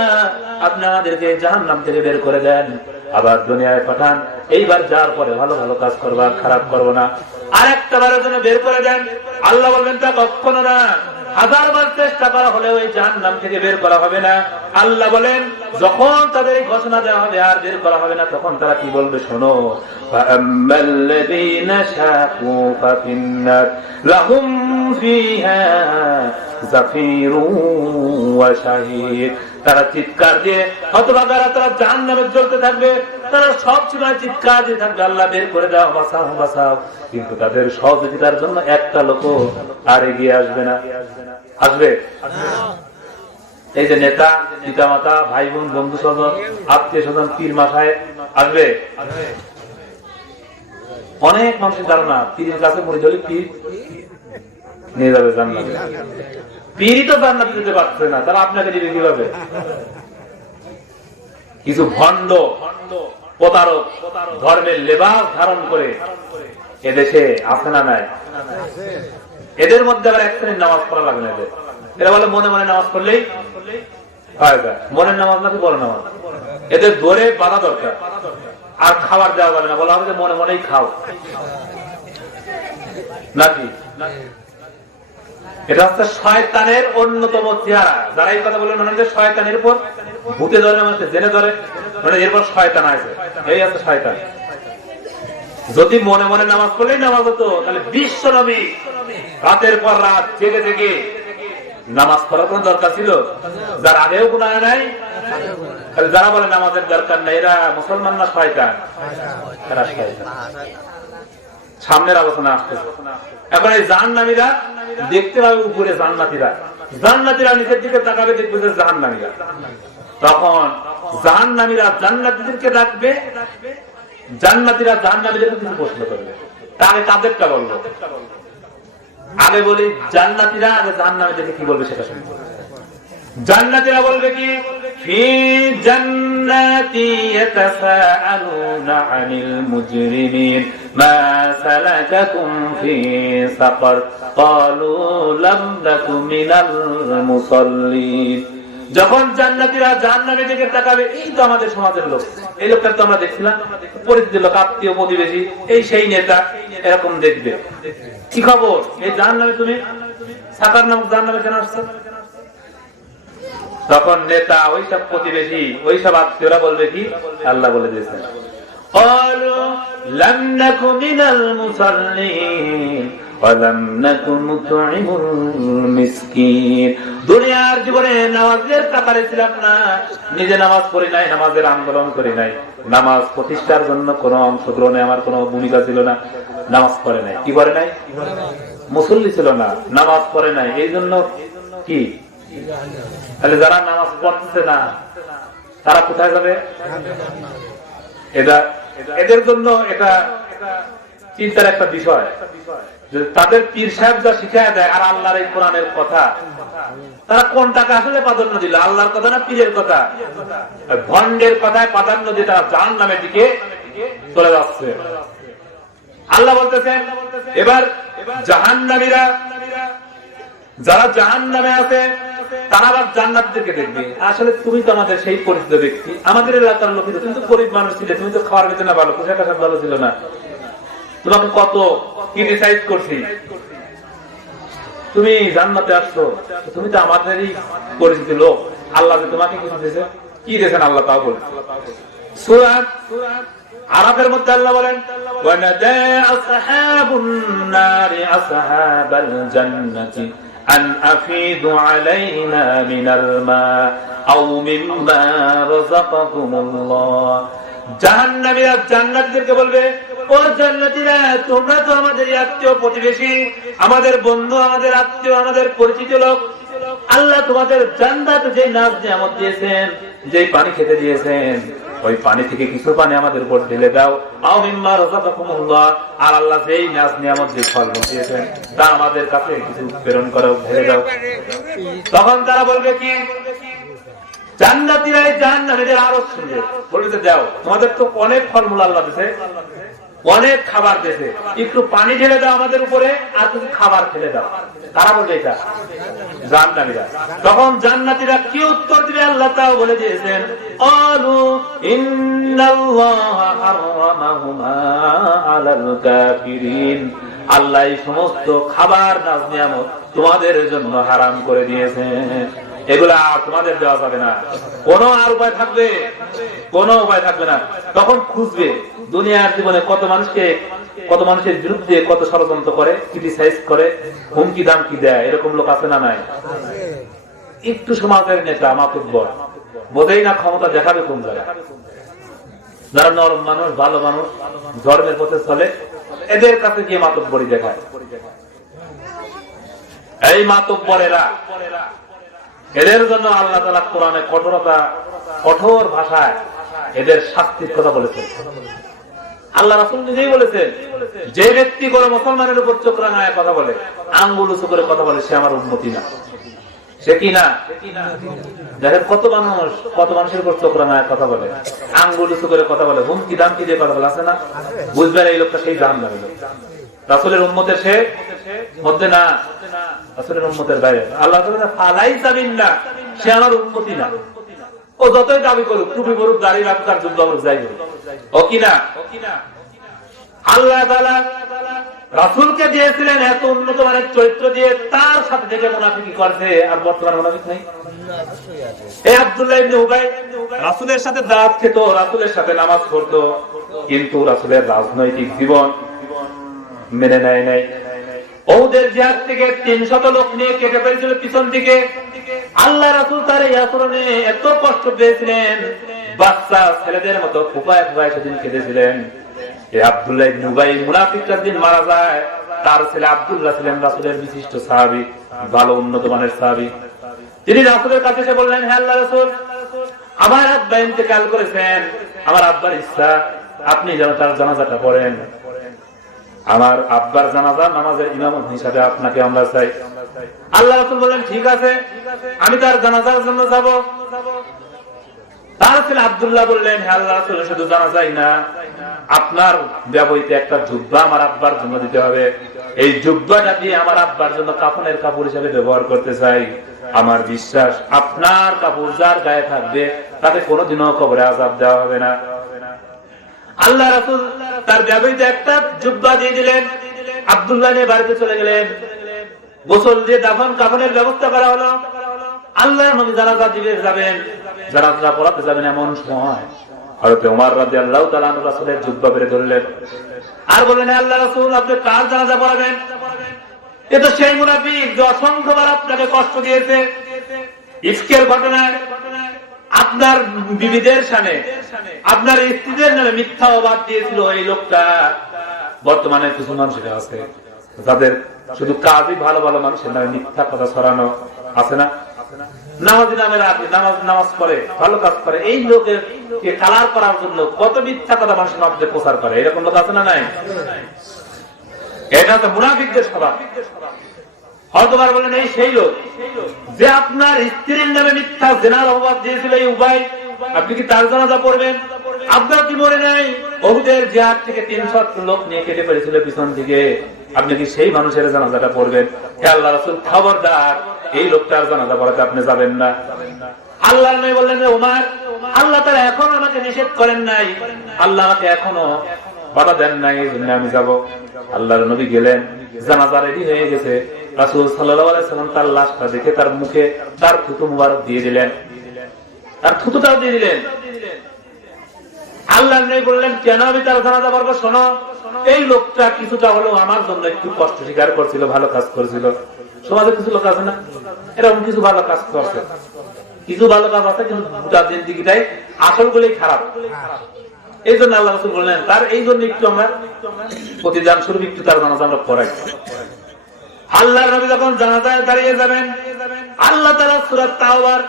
আপনি আমাদেরকে জাহান্নাম থেকে বের করে দেন, আবার দুনিয়ায় পাঠান, এইবার যাওয়ার পরে ভালো ভালো কাজ করবা, খারাপ করবো না, আর একটা বারের জন্য বের করে দেন। আল্লাহ বলবেন, তা কখনো না, হাজারবার চেষ্টা করা হলে ওই জাহান্নাম থেকে বের করা হবে না। আল্লাহ বলেন, যখন তাদের এই ঘোষণা দেওয়া হবে আর বের করা হবে না, তখন তারা কি বলবে শোনো, ফাআম্মাল্লাযীনা শাকু ফাফিন্নার লাহুম ফিহা জাফিরুন ওয়া শাহীদ, তারা চিৎকার দিয়ে হতভাগারা তারা জাহান্নামে জ্বলতে থাকবে, তারা সব সময় চিৎকার দিয়ে থাকবে, আল্লাহ বের করে দাও, বাঁচাও বাঁচাও, কিন্তু তাদের সহযোগিতার জন্য একটা লোক আর এগিয়ে আসবে না। আসবে? এই যে নেতা, পিতা মাতা, ভাই বোন, বন্ধু স্বজন, আত্মীয় স্বজন, পীর মাথায় আসবে। অনেক মানুষের ধারণা পীরের কাছে মরে গেলে পীর নিয়ে যাবে জান্নাতে। পীরই তো জান্নাতে যেতে পারছে না, তারা আপনাকে দিবে কিভাবে? কিছু ভণ্ড প্রতারক ধর্মের লেবাস ধারণ করে এদেশে আছে না নাই? এদের মধ্যে আবার এক শ্রেণীর নামাজ পড়া লাগে না। এরা বলে মনে মনে নামাজ পড়লেই হয় যায়। মনের নামাজ নাকি বড় নামাজ? এদের ধরে বাধা দরকার, আর খাবার দেওয়া যাবে না, বলা হবে যে মনে মনেই খাও নাকি। এটা হচ্ছে শয়তানের অন্যতম চেহারা। যারা এই কথা বলে মনে হয় শয়তানের উপর ভূতে ধরে, মানুষকে জেনে ধরে, মানে এরপর শয়তান আছে, এই আছে শয়তান। যদি মনে মনে নামাজ পড়লেই নামাজ হতো, তাহলে বিশ্ব নবী রাতের পর রাত জেগে জেগে নামাজ পড়ার কোন দরকার ছিল? যার আগেও গুনাহ নাই, যারা বলে নামাজের দরকার নাই, এরা মুসলমান না শয়তান? এরা শয়তান। সামনের আলোচনা আসতেছে। এখন এই জাহান্নামীরা দেখতে পাবে উপরে জান্নাতীরা, জান্নাতীরা নিচের দিকে তাকাবে, দেখবে যে জাহান্নামীরা। তখন জাহান্নামীরা জান্নাতীদেরকে ডাকবে, জান্নাতীরা জাহান্নামীদেরকে কিছু প্রশ্ন করবে। আগে তাদেরটা বলবো, আগে বলি জান্নাতীরা আগে জাহান্নামীদেরকে কি বলবে সেটা শুনবো। জান্নাতীরা বলবে কি, ফি জান্নাতি ইয়াতাসাআলুনা আনিল মুজরিমিন মা সালাকাকুম ফি সাকার ক্বালু লাম নাকু মিনাল মুসাল্লিন। যখন জান্নাতীরা জাহান্নামের দিকে তাকাবে, এই তো আমাদের সমাজের লোক, এই লোকটা তো আমরা দেখছিলাম, পরিচিত লোক, আত্মীয় প্রতিবেশী, এই সেই নেতা, এরকম দেখবে। কি খবর, এই জাহান্নামে তুমি সাকার নামক জাহান্নামে কেন আসছো? তখন নেতা, ওইসব প্রতিবেশী, ওইসব আত্মীয়রা বলবে কি, আল্লাহ বলে দিয়েছেন, দুনিয়ার জীবনে নামাজের কাতারে ছিলাম না, নিজে নামাজ পড়ি নাই, নামাজের আন্দোলন করি নাই, নামাজ প্রতিষ্ঠার জন্য কোন অংশগ্রহণে আমার কোন ভূমিকা ছিল না, নামাজ পড়ে নাই। কি করে নাই? মুসল্লি ছিল না, নামাজ পড়ে নাই। এই জন্য কি তাহলে যারা নামাজ পড়তেছে না তারা কোথায় যাবে? এদের জন্য এটা চিন্তার একটা বিষয়। তাদের পীর সাহেব যা শিখায় দেয় আর আল্লাহর এই কোরআনের কথা, তারা কোনটাকে আসলে প্রাধান্য দিল, আল্লাহর কথা না পীরের কথা? ভণ্ডের কথায় প্রাধান্য দিয়ে তারা জাহান্নামের দিকে চলে যাচ্ছে। আল্লাহ বলতেছেন এবার জাহান্নামীরা, যারা জাহান্নামে আছে তারা আবার জান্নাতীদেরকে দেখবে। আসলে তুমি তো আমাদের সেই পরিচিত ব্যক্তি, আমাদের এলাকার লোক, তুমি তো গরিব মানুষ ছিলে, তুমি তো খাওয়ার বেতন ভালো, পোশাক আশাক ভালো ছিল না, তোমাকে কত ক্রিটিসাইজ করছি, তুমি জান্নাতে আসছো, তুমি তো আমাদেরই পরিচিত লোক, আল্লাহ তোমাকে কিছু দিয়েছে, কি দিয়েছেন আল্লাহ তাও বলেন। সূরা আরাফের মধ্যে আল্লাহ বলেন ওয়ানাদা আসহাবুন নারি আসহাবাল জান্নাতি আন আফিদু আলাইনা মিনাল মা আও মিম্মা রাযাকাকুমুল্লাহ। জাহান্নামীরা জান্নাতীদেরকে বলবে, ও জান্নাতীরা, তোমরা তো আমাদের আত্মীয় প্রতিবেশী, আমাদের বন্ধু, আমাদের আত্মীয়, আমাদের পরিচিত লোক, আল্লাহ তোমাদের জান্নাতে যে নাজ নিয়ামত দিয়েছেন, যে পানি খেতে দিয়েছেন, ওই পানি থেকে কিছু পানি আমাদের উপর ঢেলে দাও। আও মিম্মা রাযাকাকুমুল্লাহ, আর আল্লাহ যেই নাজ নিয়ামত, যে ফল দিয়েছেন তা আমাদের কাছে কিছু প্রেরণ করো, ঢেলে দাও। তখন তারা বলবে কি? জান্নাতীরা জাহান্নামীদের আরো শুনবে, বলবে দাও, তোমাদের তো অনেক ফলমূল আল্লাহ দিয়েছে, অনেক খাবার দিয়েছে, একটু পানি ঢেলে দাও আমাদের উপরে, আর কিছু খাবার ফেলে দাও। তারা বলবে এটা জান্নাতীরা। তখন জান্নাতীরা কি উত্তর দিবে আল্লাহ তাও বলে দিয়েছেন, ক্বালু ইন্নাল্লাহা হারামাহুমা আলাল কাফিরিন, আল্লাহ এই সমস্ত খাবার নাজ নিয়ামত তোমাদের জন্য হারাম করে দিয়েছেন, এগুলা তোমাদের দেওয়া যাবে না। কোনো আর উপায় থাকবে? কোনো উপায় থাকবে না। তখন খুঁজবে দুনিয়ার জীবনে কত মানুষকে, কত মানুষের বিরুদ্ধে কত ষড়যন্ত্র করে, ক্রিটিসাইজ করে, হুমকি দামকি দেয়, এরকম লোক আছে না নাই? একটু সমাজের নেতা মাতুব্বর বোধেই না ক্ষমতা দেখাবে কোন জায়গায়। যারা নরম মানুষ, ভালো মানুষ, ধর্মের পথে চলে, এদের কাছে গিয়ে মাতুব্বরি দেখায়। এই মাতুব্বরেরা, এদের জন্য আল্লাহ তাআলা কোরআনে কঠোর ভাষায় এদের শাস্তির কথা বলেছেন। আল্লাহ রাসূল নিজেই বলেছেন, যে ব্যক্তি কোন মুসলমানের উপর চোখ রাঙায় কথা বলে, আঙ্গুল উঁচু করে কথা বলে, সে আমার উম্মতি না। সে কি না? দেখেন কত মানুষের উপর চোখ রাঙায় কথা বলে, আঙ্গুল উঁচু করে কথা বলে, হুমকি দামকি দিয়ে কথা বলে, আছে না? বুঝবেন এই লোকটা সেই জাহান্নামী লোক। রাসূলের উম্মতের সে মধ্যে না, রাসূলের উম্মতের বাইরে। আল্লাহ তাআলা ফালাইসা মিন্না, সে আমার উম্মতি না। ও যতই দাবি করুক, টুপি পরুক, দাড়ি রাখুক, আর যুদ্ধ করুক, যাই করুক, ও কিনা? আল্লাহ তাআলা রাসূলকে দিয়েছিলেন এত উন্নত মানের চরিত্র দিয়ে, তার সাথে থেকে মুনাফিকি করছে, আর বর্তমানে মুনাফিক নাই। এই আব্দুল্লাহ ইবনে উবাই রাসূলের সাথে দাওয়াত খেত, রাসূলের সাথে নামাজ পড়তো, কিন্তু রাসূলের রাজনৈতিক জীবন মেনে নেয় নাই। ওদের জিহাদ থেকে 300 লোক নিয়ে কেটে ফেলেছিল পিছন দিকে। আল্লাহ রাসূল তার এই আচরণে এত কষ্ট পেয়েছিলেন, বাচ্চা ছেলেদের মতো ফুপায় ফুপায় সেদিন কেঁদেছিলেন। এই আব্দুল্লাহ ইবনে উবাই মুনাফিকদের দিন মারা যায়, তার ছেলে আব্দুল্লাহ ছিলেন রাসূলের বিশিষ্ট সাহাবী, ভালো উন্নত মানের সাহাবী। তিনি রাসূলের কাছে এসে বললেন, হে আল্লাহর রাসূল, আমার আব্বা ইন্তেকাল করেছেন, আমার আব্বার ইচ্ছা আপনি যেন তার জানাজাটা পড়েন। আমার আব্বার জানাজা নামাজের ইমাম হিসাবে আপনাকে আমরা চাই। আল্লাহ রাসূল বললেন, ঠিক আছে, আমি তার জানাজার জন্য যাব। তার ছেলে আব্দুল্লাহ বললেন, হে আল্লাহ রাসূল, শুধু জানাজাই না, আপনার ব্যবহৃত একটা জুব্বা আমার আব্বার জন্য দিতে হবে। এই জুব্বাটা দিয়ে আমার আব্বার জন্য কাফনের কাপড় হিসেবে ব্যবহার করতে চাই। আমার বিশ্বাস আপনার কাপড় যার গায়ে থাকবে তাকে কোনোদিনও কবরে আযাব দেওয়া হবে না। আল্লাহ রাসূল তার ব্যবহৃত একটা জুব্বা দিয়ে দিলেন। আব্দুল্লাহ নিয়ে বাড়িতে চলে গেলেন। গোসল দিয়ে দাফন কাফনের ব্যবস্থা করা হলো। আল্লাহর নবী জানাজা দিতে যাবেন, জানাজা পড়াতে যাবেন, এমন সময় হযরত ওমর রাদিয়াল্লাহু তাআলা আনহু রাসূলের জুব্বা পেরে ধরলেন আর বললেন, আল্লাহ রাসূল, আপনি কার জানাজা পড়াবেন? এ তো সেই মুনাফিক যে অসংখ্যবার আপনাকে কষ্ট দিয়েছে। ইফকের ঘটনায় আপনার বিবিদের সামনে, আপনার স্ত্রীদের নামে মিথ্যা অবাদ দিয়েছিল এই লোকটা। বর্তমানে কিছু মানুষ আছে যাদের শুধু কাজই ভালো ভালো মানুষের নামে মিথ্যা কথা ছড়ানো আছে না? নামাজি নামের আগে নামাজ পড়ে, ভালো কাজ করে, এই লোকের কালার করার জন্য কত মিথ্যা কথা মানুষের মধ্যে প্রচার করে। এরকম লোক আছে না? নাই। এটা তো মুনাফিকদের স্বভাব। হযরত বলেন, এই সেই লোক যে আপনার স্ত্রীর নামে মিথ্যা জেনার অপবাদ দিয়েছিল, এই উভয়, আপনি কি তার জানাজা পড়বেন? আপনার কি মনে নাই উহুদের জিহাদ থেকে 300 লোক নিয়ে কেটে পড়েছিল পিছন থেকে? আপনি কি সেই মানুষের জানাজাটা পড়বেন? হে আল্লাহ রাসূল, খবরদার, এই লোকটার জানাজা পড়াতে আপনি যাবেন না। আল্লাহ নবী বললেন, ওমর, আল্লাহ তাআলা এখন আমাকে নিষেধ করেন নাই, আল্লাহ আমাকে এখনো বাধা দেন নাই, এই জন্য আমি যাব। আল্লাহর নবী গেলেন, জানাজা রেডি হয়ে গেছে। রাসূল সাল্লাল্লাহু আলাইহি ওয়াসাল্লাম তার লাশটা দেখে তার মুখে তার থুতু মুবারক দিয়ে দিলেন, তার থুতুটাও দিয়ে দিলেন। আল্লাহ নবী বললেন, কেন আমি তার জানাজা পড়ব? শোনো, এই লোকটা কিছুটা হলেও আমার জন্য একটু কষ্ট স্বীকার করছিল, ভালো কাজ করেছিল। সমাজে কিছু লোক আছে না এরকম, কিছু ভালো কাজ করছে, কিছু ভালো কাজ আছে, কিন্তু গোটা জিন্দেগিটাই আসল গুলোই খারাপ। এই জন্য আল্লাহ রাসূল বললেন, তার এই জন্য একটু আমরা প্রতিদান স্বরূপ একটু তার জানাজা আমরা পড়াই। আল্লাহর নবী যখন জানাজায় দাঁড়িয়ে যাবেন, আল্লাহ তাআলা সূরা তাওবার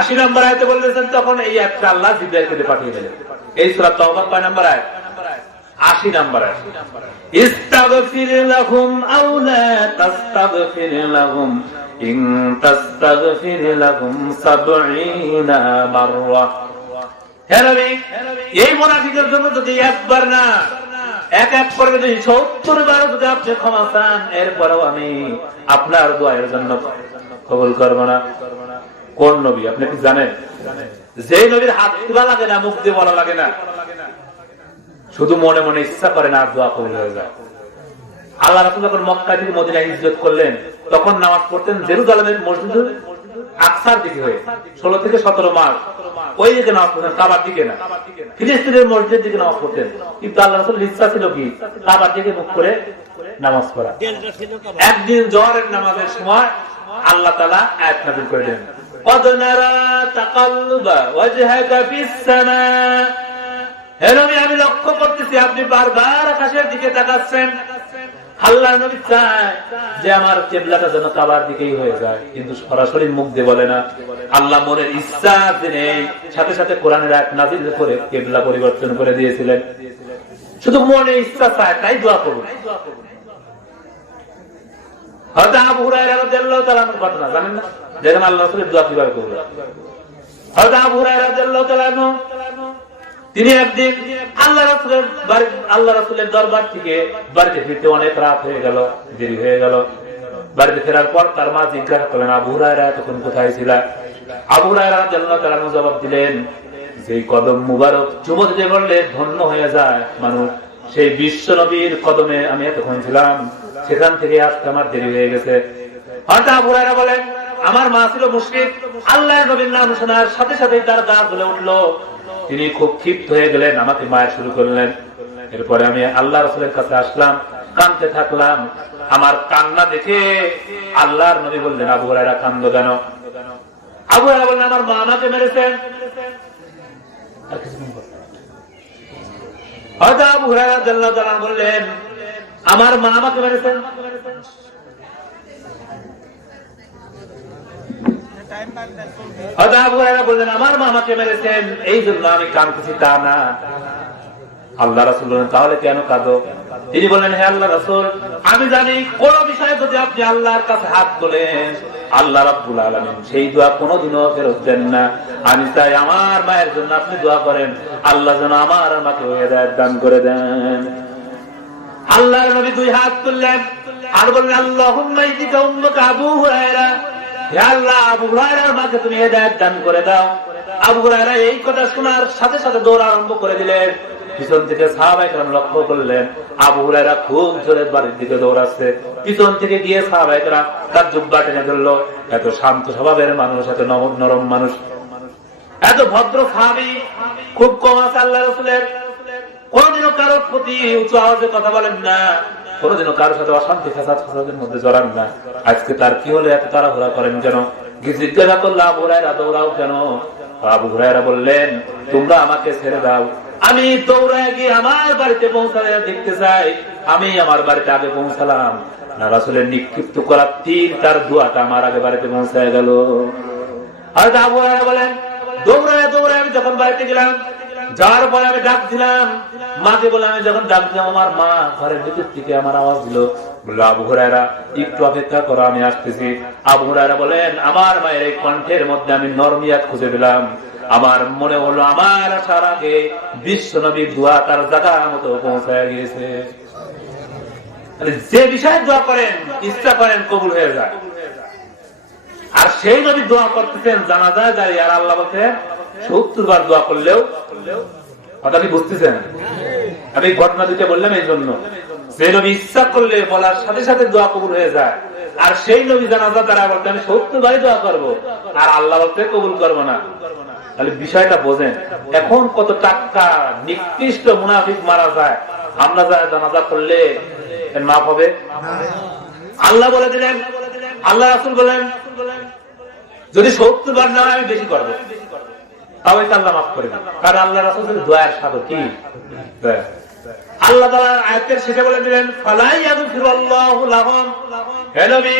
80 নম্বর আয়াতে বলেছেন, তখন এই আয়াতটা আল্লাহ জিবরাইলকে পাঠিয়ে দিলেন। এই সূরা তাওবার কয় নম্বর আয়াত? 80 নম্বর আয়াত। ইস্তাগফির লাহুম আও লা তাস্তাগফির লাহুম ইন তাস্তাগফির লাহুম 70 মাররা। হে নবী, এই মুনাফিকের জন্য যদি একবার না এক করে যদি 70 বার যদি আপনি ক্ষমা চান, এরপরেও আমি আপনার দোয়ার জন্য কবুল করব না। কোন নবী আপনি কি জানেন? যে নবীর হাত তোলা লাগে না, মুখ দিয়ে বলা লাগে না, শুধু মনে মনে ইচ্ছা করে না, দোয়া কবুল হয়ে যায়। আল্লাহ রাসূল যখন মক্কা থেকে মদিনায় হিজরত করলেন, তখন নামাজ পড়তেন জেরুজালেমের মসজিদে আকসার দিকে হয়ে, 16 থেকে 17 মাস ওই দিকে নামাজ পড়তেন, কাবার দিকে না, ফিলিস্তিনের মসজিদের দিকে নামাজ পড়তেন। কিন্তু আল্লাহ রাসূলের ইচ্ছা ছিল কি, কাবার দিকে মুখ করে নামাজ পড়া। একদিন জোহরের নামাজের সময় আল্লাহ তাআলা আয়াত নাযিল করে দেন, قد نرى تقلب وجهك في السماء। হে নবী, আমি লক্ষ্য করতেছি আপনি বারবার আকাশের দিকে তাকাচ্ছেন। আল্লাহ নবী চায় যে আমার কিবলাটা যেন কাবার দিকেই হয়ে যায়, কিন্তু সরাসরি মুখ দিয়ে বলে না। আল্লাহ মনের ইচ্ছা জেনে সাথে সাথে কোরআনের আয়াত নাযিল করে কিবলা পরিবর্তন করে দিয়েছিলেন। শুধু মনে ইচ্ছা চায়, তাই দোয়া করুন। হযরত আবু হুরায়রা রাদিয়াল্লাহু তাআলা আনহু ঘটনা জানেন না? দেখেন আল্লাহ রাসূলের দোয়া কিভাবে করলেন। হযরত আবু হুরায়রা রাদিয়াল্লাহু তাআলা আনহু তিনি একদিন আল্লাহ রাসূলের দরবার থেকে বাড়িতে ফিরতে অনেক রাত হয়ে গেল, দেরি হয়ে গেল। বাড়িতে ফেরার পর তার মা জিজ্ঞাসা করলেন, আবু হুরায়রা তখন কোথায় ছিল? আবু হুরায়রা রাদিয়াল্লাহু তাআলা আনহু জবাব দিলেন, যে কদম মুবারক চুমো দিতে পারলে ধন্য হয়ে যায় মানুষ, সেই বিশ্ব নবীর কদমে আমি এতক্ষণ ছিলাম, সেখান থেকে আসতে আমার দেরি হয়ে গেছে। হযরত আবু হুরায়রা বলেন, আমার মা ছিল মুশরিক, আল্লাহর নবীর নাম শোনার সাথে সাথে তার গা জ্বলে উঠলো। তিনি খুব ক্ষিপ্ত হয়ে গেলেন, আমাকে মায়া শুরু করলেন। এরপরে আমি আল্লাহ রাসূলের কাছে আসলাম, কাঁদতে থাকলাম। আমার কান্না দেখে আল্লাহর নবী বললেন, আবু হুরায়রা কান্দো কেন? আবু হুরায়রা বললেন, আমার মা আমাকে মেরেছেন। হযরত আবু হুরায়রা রাদিয়াল্লাহু তাআলা বললেন, আমার মা আমাকে মেরেছেন। হযরত আবু হুরায়রা বললেন, আমার মা আমাকে মেরেছেন, এই জন্য আমি কাঁদতেছি তা না। আল্লাহ রাসূল বললেন, তাহলে কেন কাঁদো? তিনি বললেন, হে আল্লাহ রাসূল, আমি জানি কোন বিষয়ে যদি আপনি আল্লাহর কাছে হাত তোলেন, আল্লাহ রাব্বুল আলামিন সেই দোয়া কোনোদিনও ফেরত দেন না। আমি চাই আমার মায়ের জন্য আপনি দোয়া করেন, আল্লাহ যেন আমার মাকে হেদায়েত দান করে দেন। আল্লাহর নবী দুই হাত তুললেন আর বললেন, আল্লাহুম্মা ইহদিকা উম্মাকা আবু হুরায়রা, হে আল্লাহ, আবু হুরায়রার মাকে তুমি হেদায়েত দান করে দাও। আবু হুরায়রা এই কথা শোনার সাথে সাথে দৌড় আরম্ভ করে দিলেন। পিছন থেকে সাহাবায়ে কেরাম লক্ষ্য করলেন, আবু হুরায়রা খুব জোরে বাড়ির দিকে দৌড়াচ্ছে। পিছন থেকে গিয়ে সাহাবায়ে কেরাম তার জুব্বা টেনে ধরলো। এত শান্ত স্বভাবের মানুষ, এত নরম মানুষ। এত ভদ্র সাহাবী খুব কম আছে আল্লাহ রাসূলের। কোনদিনও কারোর প্রতি উচ্চ আওয়াজে কথা বলেন না, কোনদিনও কারোর সাথে অশান্তি ফাসাদ ফাসাদের মধ্যে জড়ান না। আজকে তার কি হলো, এত তাড়াহুড়া করেন কেন? জিজ্ঞাসা করলো আবু হুরায়রা দৌড়াও কেন? আবু হুরায়রা বললেন, তোমরা আমাকে ছেড়ে দাও, আমি দৌড়ায় গিয়ে আমার বাড়িতে পৌঁছালে দেখতে চাই। আমি আমার বাড়িতে আগে পৌঁছালাম না, রাসূলের নিক্ষিপ্ত করা তীর তার দোয়াটা আমার আগে বাড়িতে পৌঁছায় গেল। আর আবু হুরায়রা বলেন, দৌড়ায় দৌড়ায় আমি যখন বাড়িতে গেলাম, যাওয়ার পরে আমি ডাক দিলাম মাকে, বলে আমি যখন ডাক দিলাম আমার মা ঘরের ভিতর থেকে আমার আওয়াজ দিল, বললো আবু হুরায়রা একটু অপেক্ষা করো, আমি আসতেছি। আবু হুরায়রা বলেন, আমার মায়ের এই কণ্ঠের মধ্যে আমি নরমিয়াত খুঁজে পেলাম। আমার মনে হলো আমার আসার আগে বিশ্ব নবীর দোয়া তার জায়গা মতো পৌঁছায় গিয়েছে। যে বিষয়ে দোয়া করেন, ইচ্ছা করেন, কবুল হয়ে যায়। আর সেই নবী দোয়া করতেছেন জানাজায় দাঁড়িয়ে, আর আল্লাহ বলছেন 70 বার দোয়া করলেও। কথা কি বুঝতেছেন? আমি ঘটনা দিতে বললাম এই জন্য, যে নবী ইচ্ছা করলে বলার সাথে সাথে দোয়া কবুল হয়ে যায়, আর সেই নবী জানাজা তারা বলতে আমি 70 বারই দোয়া করবো, আর আল্লাহ বলতে কবুল করবো না। তাহলে বিষয়টা বোঝেন। এখন কত টাটকা নিকৃষ্ট মুনাফিক মারা যায়, আমরা যা জানাজা করলে মাফ হবে? আল্লাহ বলে দিলেন, আল্লাহ রাসূল বলেন, যদি 70 বার না হয় আমি বেশি করবো, তাহলে আল্লাহ মাফ করে দেন। কারণ আল্লাহ রাসূলের দোয়ার সাথে কি আল্লাহ তাআলা আয়াতের শেষে বলে দিলেন, ফালা ইয়াগফিরুল্লাহু লাহুম। হে নবী,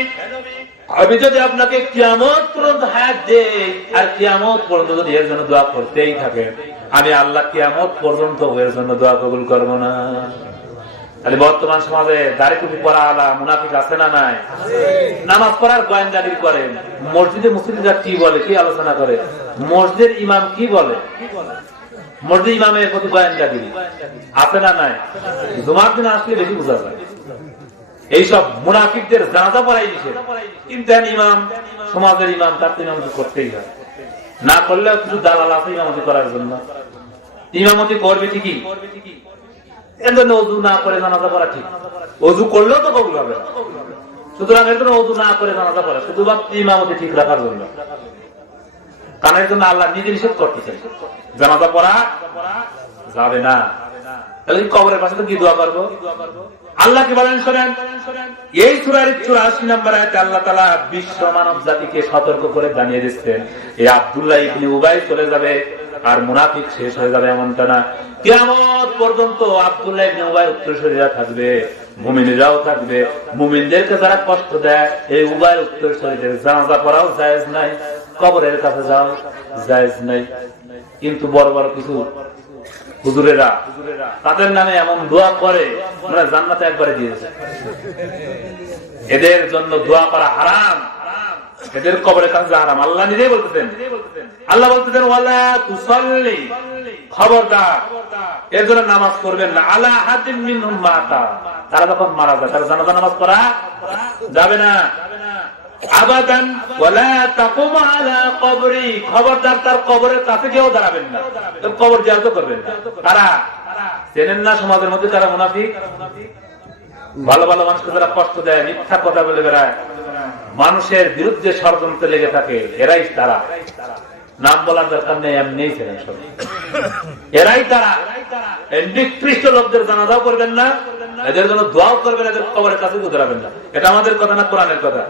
আমি যদি আপনাকে কিয়ামত পর্যন্ত হায়াত দেই, আর কিয়ামত পর্যন্ত যদি এর জন্য দোয়া করতেই থাকে, আমি আল্লাহ কিয়ামত পর্যন্ত এর জন্য দোয়া কবুল করবো না। তাহলে বর্তমান সমাজে দাড়ি টুপি পরা আলা মুনাফিক আছে না নাই? নামাজ পড়ার গোয়েন্দাগিরি করে, মসজিদে মুসলিমরা কি বলে, কি আলোচনা করে, মসজিদের ইমাম কি বলে, মসজিদ ইমামের প্রতি গোয়েন্দাগিরি আছে না নাই? জুমার দিন আসলে বেশি বোঝা যায়। এইসব মুনাফিকদের জানাজা পড়াই দিছে, কিন্তু ইমাম, সমাজের ইমাম, তার ইমামতি করতেই হয়, না করলেও কিছু দালাল আছে ইমামতি করার জন্য। ইমামতি করবে ঠিকই, এর জন্য অজু না করে জানাজা পড়া ঠিক, অজু করলেও তো কবুল হবে না। সুতরাং এর জন্য অজু না করে জানাজা পড়া শুধুমাত্র ইমামতি ঠিক রাখার জন্য, কারণ এর জন্য আল্লাহ নিজে নিষেধ করতেছেন, জানাজা পড়া যাবে না। তাহলে কবরের পাশে তো কি দোয়া করবো? আল্লাহ কি বলেন শোনেন, এই সূরার 84 নম্বর আয়াতে আল্লাহ তাআলা বিশ্ব মানব জাতিকে সতর্ক করে জানিয়ে দিচ্ছেন, এই আব্দুল্লাহ ইবনে উবাই চলে যাবে আর মুনাফিক শেষ হয়ে যাবে এমনটা না। কিয়ামত পর্যন্ত আব্দুল্লাহ ইবনে উবাই উত্তরসূরিরা থাকবে, মুমিনরাও থাকবে। মুমিনদেরকে যারা কষ্ট দেয়, এই উবাই উত্তরসূরিদের জানাজা পড়াও জায়েজ নাই, কবরের কাছে যাও জায়েজ নাই। কিন্তু বড় বড় কিছু হুজুরেরা তাদের নামে এমন দোয়া করে, মানে জান্নাতে একবারে দিয়েছে। এদের জন্য দোয়া করা হারাম, এদের কবরের কাছে হারাম। আল্লাহ নিজেই বলতেছেন, আল্লাহ বলতেছেন ওয়ালা তুসাল্লি, খবরদার এর জন্য নামাজ পড়বেন না, আলা হাদিম মিনহুম মাতা, তারা যখন মারা যায় তারা জানাজা নামাজ পড়া যাবে না। আবাদান ওয়ালা তাকুম আলা কবরি, খবরদার তার কবরের কাছে গিয়েও দাঁড়াবেন না, কবর জিয়ারত করবেন না। তারা চেনেন না সমাজের মধ্যে যারা মুনাফিক, ভালো ভালো মানুষকে যারা কষ্ট দেয়, মিথ্যা কথা বলে বেড়ায়, মানুষের বিরুদ্ধে ষড়যন্ত্র লেগে থাকে, এরাই তারা। নাম বলার দরকার নেই, এমনি ছিলেন সব, এরাই তারা। নিকৃষ্ট লোকদের জানাজাও করবেন না, এদের জন্য দোয়াও করবেন, এদের কবরের কাছে দাঁড়াবেন না। এটা আমাদের কথা না, কোরআনের কথা।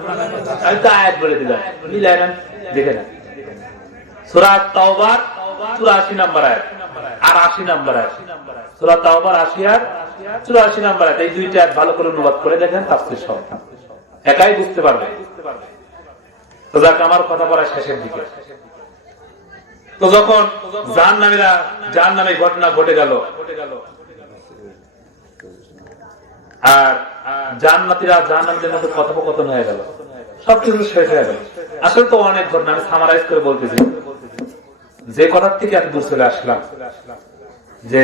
আমি তো আয়াত বলে দিলাম, মিলাই নেন, দেখে নেন। সূরা তাওবার 84 নম্বর আয়াত আর 80 নম্বর আয়াত। সূরা তাওবার 80 আর 84 নম্বর আয়াত, এই দুইটা আয়াত ভালো করে অনুবাদ করে দেখেন, তাফসীর সহ একাই বুঝতে পারবে। তো যাক, আমার কথা বলা শেষের দিকে। তো যখন জাহান্নামী ঘটনা ঘটে গেল, আর জান্নাতীরা জাহান্নামীদের মধ্যে কথোপকথন হয়ে গেল, সবকিছু শেষ হয়ে গেল। আসলে তো অনেক ঘটনা, আমি সামারাইজ করে বলতেছি। যে কথার থেকে আমি দূর চলে আসলাম, যে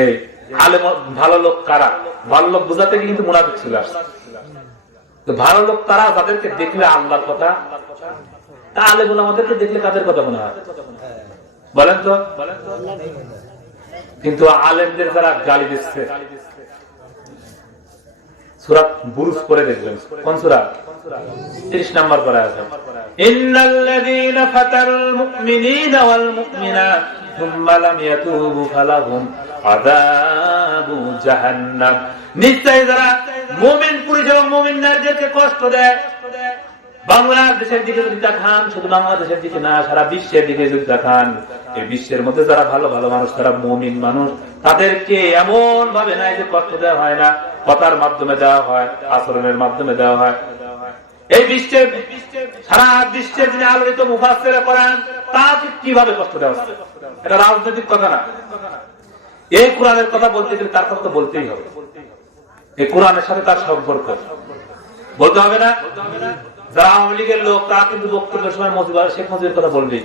ভালো লোক কারা, ভালো লোক বোঝাতে কিন্তু মুনাফিক চলে আসছে। তো ভালো লোক তারা যাদেরকে দেখলে আল্লাহর কথা, আলেমুল আমাদেরকে দেখলে কাদের কথা মনে হয় বলেন তো? কিন্তু আলেমদের যারা গালি দিচ্ছে, সূরা বুরুজ পড়ে দেখবেন, কোন সূরা? 30 নম্বর করে আছে, ইন্নাল্লাযীনা ফাতানুল মুমিনিনা ওয়াল মুমিনাত সুম্মা লাম ইয়াতুবু ফালাহুম আযাবু জাহান্নাম। নিশ্চয় যারা মুমিন পুরুষ এবং মুমিন নারীদেরকে কষ্ট দেয়, বাংলাদেশের দিকে যদি তাকান, শুধু বাংলাদেশের দিকে না, সারা বিশ্বের দিকে যদি তাকান, এই বিশ্বের মধ্যে যারা ভালো ভালো মানুষ, তারা মুমিন মানুষ, তাদেরকে এমন ভাবে নাই যে কষ্ট দেওয়া হয় না, কথার মাধ্যমে দেওয়া হয়, আচরণের মাধ্যমে দেওয়া হয়। এই বিশ্বের সারা বিশ্বের যিনি আলোচিত মুফাসসিরে কোরআন, তাকে কিভাবে কষ্ট দেওয়া হচ্ছে? এটা রাজনৈতিক কথা না, এই কোরআনের কথা বলতে গেলে তার কথা বলতেই হবে। এই কোরআনের সাথে তার সম্পর্ক বলতে হবে না। যারা আওয়ামী লীগের লোক, তারা কিন্তু বক্তব্যের সময় শেখ মুজিবের কথা বলবেই।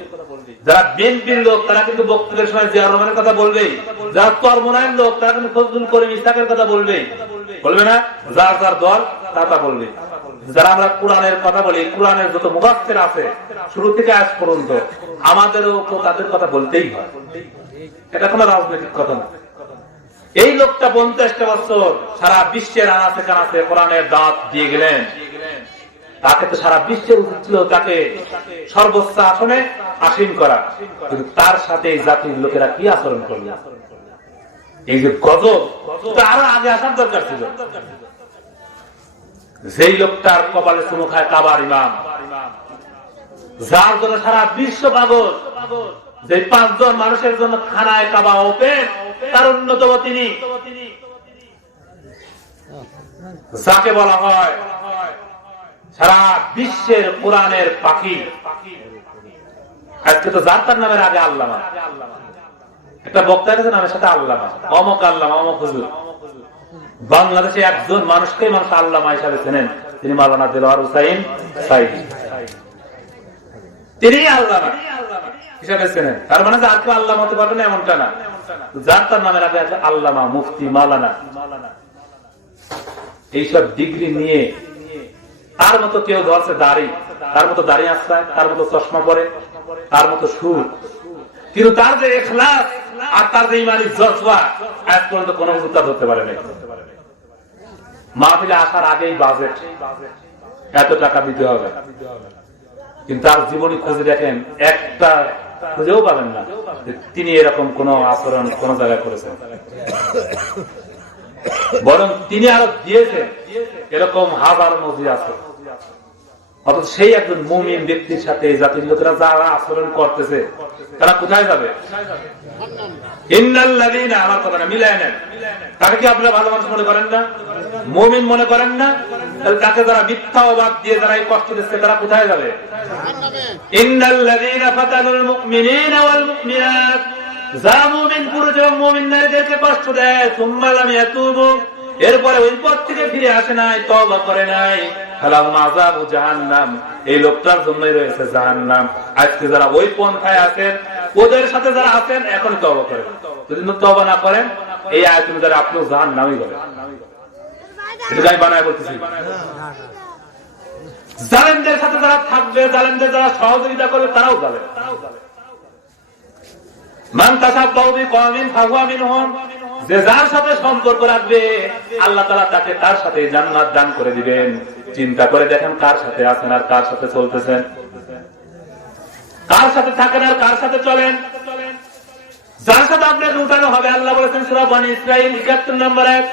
যারা বিএনপির লোক, তারা কিন্তু বক্তব্যের সময় জিয়াউর রহমানের কথা বলবেই। যারা চরমোনাইয়ের লোক, তারা কিন্তু ফজলুল করিম ইসহাকের কথা বলবেই, বলবে না? যার যার দল তা বলবে। যারা আমরা কোরআনের কথা বলি, কোরআনের যত মুফাসসির আছে শুরু থেকে আজ পর্যন্ত, আমাদেরও তো তাদের কথা বলতেই হয়। এটা কোনো রাজনৈতিক কথা না। এই লোকটা 50টা বছর সারা বিশ্বের আনাচে কানাচে কোরআনের দাওয়াত দিয়ে গেলেন, তাকে তো সারা বিশ্বের উচিত ছিল তাকে সর্বোচ্চ আসনে আসীন করা, কিন্তু তার সাথে এই জাতির লোকেরা কি আচরণ করল? এই যে গজব, আরো আগে আসার দরকার ছিল। যেই লোকটার কপালে চুমু খায় কাবার ইমাম, যার জন্য সারা বিশ্ব পাগল, যে 5 জন মানুষের জন্য খানায় কাবা ওপেন, তার অন্যতম তিনি, যাকে বলা হয় সারা বিশ্বের কোরআনের পাখি। আজকে তো যার তার নামের আগে আল্লামা, একটা বক্তা গেছে নামের সাথে আল্লামা, অমক আল্লামা, অমক হুজুর। বাংলাদেশে একজন মানুষকে মানুষ আল্লামা হিসাবে চেনেন, তিনি মাওলানা দেলোয়ার হুসাইন সাইদি। তিনি আল্লামা হিসাবে চেনেন। তার মানে আর কেউ আল্লামা হতে পারবে না এমনটা না, যার তার নামের আগে আছে আল্লামা, মুফতি, মাওলানা। এইসব ডিগ্রি নিয়ে তার মতো কেউ ধরছে দাড়ি, তার মতো দাড়ি আসছে, তার মতো চশমা পরে, তার মতো সুর, কিন্তু তার যে ইখলাস আর তার যে ইমানি জজবা আজ পর্যন্ত কোনো উত্তর ধরতে পারে নাই। মাহফিলে আসার আগেই বাজেট, এত টাকা দিতে হবে, কিন্তু তার জীবনী খুঁজে দেখেন, একটা খুঁজেও পাবেন না তিনি এরকম কোন আচরণ কোন জায়গায় করেছেন। বরং তিনি আরো দিয়েছেন এরকম হাজার নজির আছে। অথচ সেই একজন মুমিন ব্যক্তির সাথে জাতির লোকেরা যারা আচরণ করতেছে, তারা কোথায় যাবে? ইন্নাল্লাযীনা, আমার কথা না, মিলায় নেন। তাকে কি আপনারা ভালো মানুষ মনে করেন না, মুমিন মনে করেন না? তাকে যারা মিথ্যা অবাদ দিয়ে যারা এই কষ্ট দিচ্ছে, তারা কোথায় যাবে? ইন্নাল্লাযীনা ফাতানুল মুমিনিনা ওয়াল মুমিনাত, যারা মুমিন পুরুষ এবং মুমিন নারীদেরকে কষ্ট দেয়, সুম্মা লাম ইয়াতুবু, এরপরে ওই পথ থেকে ফিরে আসে নাই, তওবা করে নাই, ফালাহুম আযাবু জাহান্নাম, এই লোকটার জন্যই রয়েছে জাহান্নাম। আজকে যারা ওই পন্থায় আছেন, ওদের সাথে যারা আছেন, এখন তওবা করেন। যদি তওবা না করেন, এই আয়াত অনুযায়ী আপনিও জাহান্নামই হবে। এটা আমি বানায় বলতেছি। জালেমদের সাথে যারা থাকবে, জালেমদের যারা সহযোগিতা করবে, তারাও যাবে। মান তাসাব্বাহু বিকওমিন ফাহুয়া মিনহুম, যে যার সাথে সম্পর্ক রাখবে, আল্লাহ তাআলা তাকে তার সাথে জান্নাত দান করে দিবেন। চিন্তা করে দেখেন কার সাথে আছেন আর কার সাথে চলতেছেন, কার সাথে থাকেন আর কার সাথে চলেন। যার সাথে আপনাকে উঠানো হবে, আল্লাহ বলেছেন সূরা বনী ইসরাঈল ৭১ নম্বর আয়াত,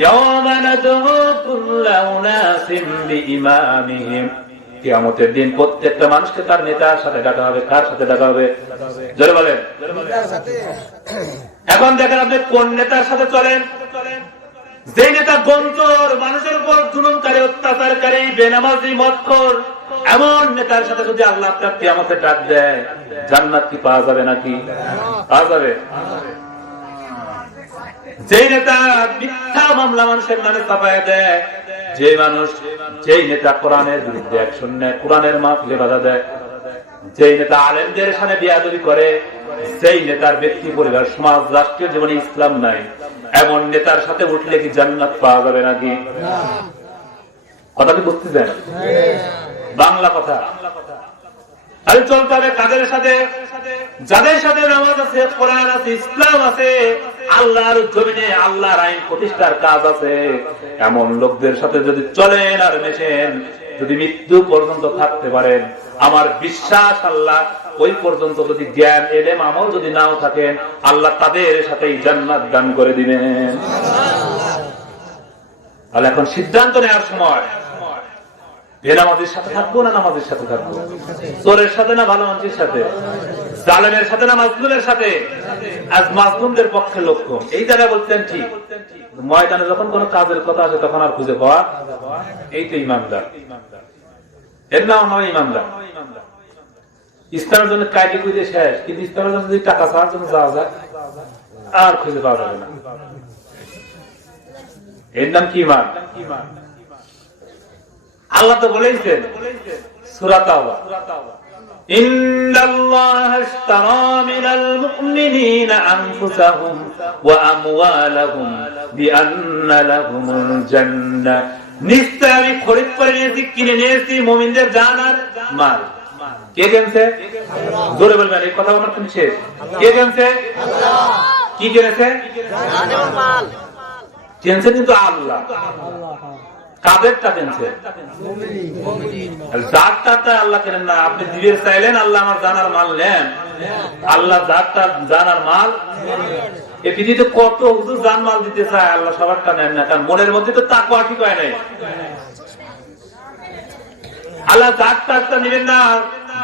ইয়াওমা নাদউ কুল্লা উনাসিম বিইমামিহিম, কিয়ামতের দিন প্রত্যেকটা মানুষকে তার নেতার সাথে ডাকা হবে। কার সাথে ডাকা হবে? জোরে বলেন। এখন দেখেন আপনি কোন নেতার সাথে চলেন। যে নেতা গন্তর, মানুষের উপর জুলুমকারী, অত্যাচারকারী, বেনামাজি, মদখোর, এমন নেতার সাথে যদি আল্লাহ আপনার কিয়ামতে ডাক দেয়, জান্নাত কি পাওয়া যাবে নাকি? পাওয়া যাবে। যে নেতা মিথ্যা মামলা মানুষের নামে চাপায় দেয়, যে মানুষ, যেই নেতা কোরআনের বিরুদ্ধে অ্যাকশন নেয়, কোরআনের মাহফিলে বাধা দেয়, যেই নেতা আলেমদের সামনে বেয়াদবি করে, সেই নেতার ব্যক্তি, পরিবার, সমাজ, রাষ্ট্রীয় জীবনে ইসলাম নাই, এমন নেতার সাথে উঠলে কি জান্নাত পাওয়া যাবে নাকি? কথা কি বুঝতেছেন? বাংলা কথা। তাহলে চলতে হবে কাদের সাথে? যাদের সাথে নামাজ আছে, কোরআন আছে, ইসলাম আছে, আল্লাহর জমিনে আল্লাহর আইন প্রতিষ্ঠার কাজ আছে, এমন লোকদের সাথে যদি চলেন আর মেশেন, যদি মৃত্যু পর্যন্ত থাকতে পারেন, আমার বিশ্বাস আল্লাহ ওই পর্যন্ত যদি জ্ঞান এলেম আমল যদি নাও থাকেন, আল্লাহ তাদের সাথেই জান্নাত দান করে দিবেন। তাহলে এখন সিদ্ধান্ত নেওয়ার সময়, বেনামাজির সাথে থাকবো না নামাজের সাথে থাকবো, চোরের সাথে না ভালো মানুষের সাথে, জালেমের সাথে না মাজলুমের সাথে। আজ মাজলুমদের পক্ষে লক্ষ্য এই জায়গায় বলতেন ঠিক, ময়দানে যখন কোন কাজের কথা আসে তখন আর খুঁজে পাওয়া, এই তো ইমানদার, এর নাম হয় ইমানদার। ইসলামের জন্য কায়দে খুঁজে শেষ, কিন্তু ইসলামের জন্য যদি টাকা চাওয়ার জন্য যাওয়া যায় আর খুঁজে পাওয়া যাবে না। এর নাম কি ইমান? আল্লাহ তো বলেইছেন সূরা তাওবা, ইন্নাল্লাহা ইশতারা মিনাল মুমিনিনা আনফুসাহুম ওয়া আমওয়ালাহুম বিআন্না লাহুমুল জান্নাহ। নিশ্চয় আমি খরিদ করে নিয়েছি, কিনে নিয়েছি মুমিনদের জান আর মাল। কে কিনছে? জোরে বলবেন, এই কথা বলার তুমি শেষ। কে কিনছে? আল্লাহ। কি কিনেছে? জান এবং মাল কিনছে কিন্তু আল্লাহ। কাদেরটা কিনছে? জাতটা আল্লাহ কেনেন না। আপনি দিবে চাইলেন আল্লাহ আমার জানার মাল নেন, আল্লাহ জাতটা জানার মাল। এই পৃথিবীতে কত হুজুর জান মাল দিতে চায়, আল্লাহ সবারটা নেন না, কারণ মনের মধ্যে তো তাকওয়া ঠিক হয় নাই। আল্লাহ জাতটা নিবেন না।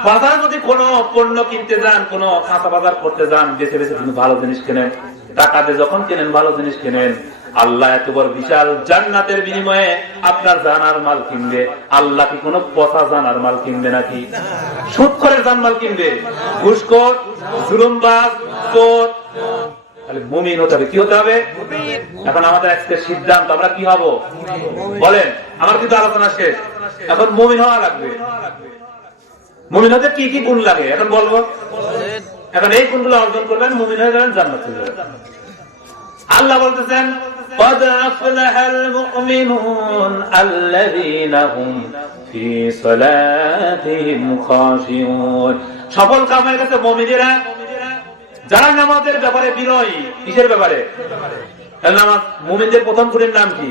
বাজার যদি কোনো পণ্য কিনতে যান, কোনো কাঁচা বাজার করতে যান, বেছে বেছে কিন্তু ভালো জিনিস কেনেন, টাকা দিয়ে যখন কেনেন ভালো জিনিস কেনেন। আল্লাহ এত বড় বিশাল জান্নাতের বিনিময়ে আপনার জানার মাল কিনবে। আল্লাহ কি কোনো পচা জানার মাল কিনবে নাকি? সুদখোরের জানমাল কিনবে? ঘুষখোর, জুলুমবাজ, চোর। তাহলে মুমিন হতে হবে। কি হতে হবে? এখন আমাদের আজকে সিদ্ধান্ত, আমরা কি হব বলেন? আমার কিন্তু আলোচনা শেষ, এখন মুমিন হওয়া লাগবে। মুমিন হতে কি কি গুণ লাগে এখন বলবো। এখন এই গুণগুলো অর্জন করবেন, মুমিন হয়ে যাবেন, জান্নাত চলে যাবেন। আল্লাহ বলতেছেন, قد أفلح المؤمنون الذين هم في صلاتهم خاشعون। সফল কাম হয়ে গেছে মুমিনেরা যারা নামাজের ব্যাপারে বিনয়ী। কিসের ব্যাপারে? নামাজ। মুমিনদের প্রথম গুণের নাম কি?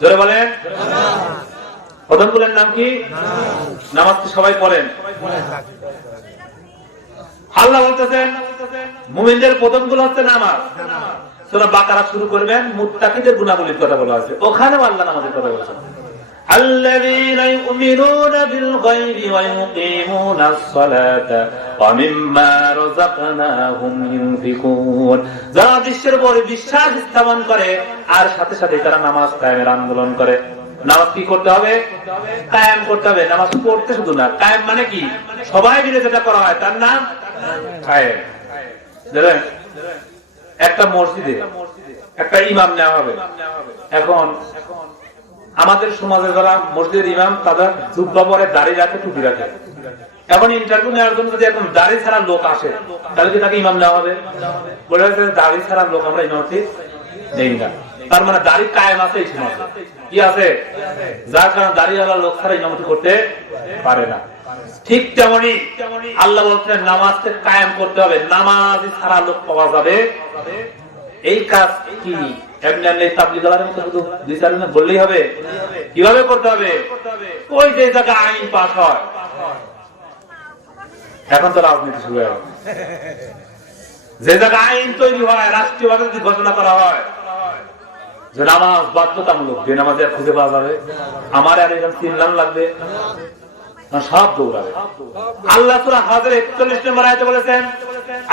জোরে বলেন। প্রথম গুণের নাম কি? নামাজ তো সবাই পড়েন। আল্লাহ বলতেছেন মুমিনদের প্রথম গুণ হচ্ছে নামাজ। সূরা বাকারা শুরু করবেন, মুত্তাকিদের গুণাবলীর কথা বলা আছে, ওখানেও আল্লাহ নামাজের কথা বলেছেন। আল্লাযীনা ইউমিনুনা বিল গায়বি ওয়া ইউকিমুনাস সালাতা ওয়া মিম্মা রাযাকনাহুম ইউনফিকুন। যারা দৃশ্যের উপরে বিশ্বাস স্থাপন করে আর সাথে সাথে তারা নামাজ কায়েমের আন্দোলন করে। নামাজ কি করতে হবে? কায়েম করতে হবে। নামাজ পড়তে শুধু না, কায়েম মানে কি? সবাই মিলে যেটা করা হয় তার নাম কায়েম। দেখেন একটা মসজিদে একটা ইমাম নেওয়া হবে। এখন আমাদের সমাজে যারা মসজিদের ইমাম, তারা জুব্বা পরে, দাড়ি রাখে, টুপি রাখে। এখন ইন্টারভিউ নেওয়ার জন্য যদি এখন দাড়ি ছাড়া লোক আসে, তাহলে কি তাকে ইমাম নেওয়া হবে? বলে দাড়ি ছাড়া লোক আমরা ইমামতি নেই না। তার মানে দাড়ি কায়েম আছে এই সমাজে। কি আছে? যার কারণে দাড়িওয়ালা লোক ছাড়া ইমামতি করতে পারে না। ঠিক তেমনি আল্লাহ বলছেন নামাজকে কায়েম করতে হবে। নামাজ ছাড়া লোক পাওয়া যাবে, এই কাজ কি এমনি তাবলীগের মতো শুধু দুই চার দিন বললেই হবে? কিভাবে করতে হবে? ওই যে জায়গায় আইন পাস হয়, এখন তো রাজনীতি শুরু হয়, যে জায়গায় আইন তৈরি হয়, রাষ্ট্রীয়ভাবে যদি ঘোষণা করা হয় যে নামাজ বাধ্যতামূলক, যে নামাজে খুঁজে পাওয়া যাবে, আমার আর এরকম 3 লাখ লাগবে, সব দৌড়াবে। আল্লাহ সূরা হজের 41 নম্বর আয়াতে বলেছেন,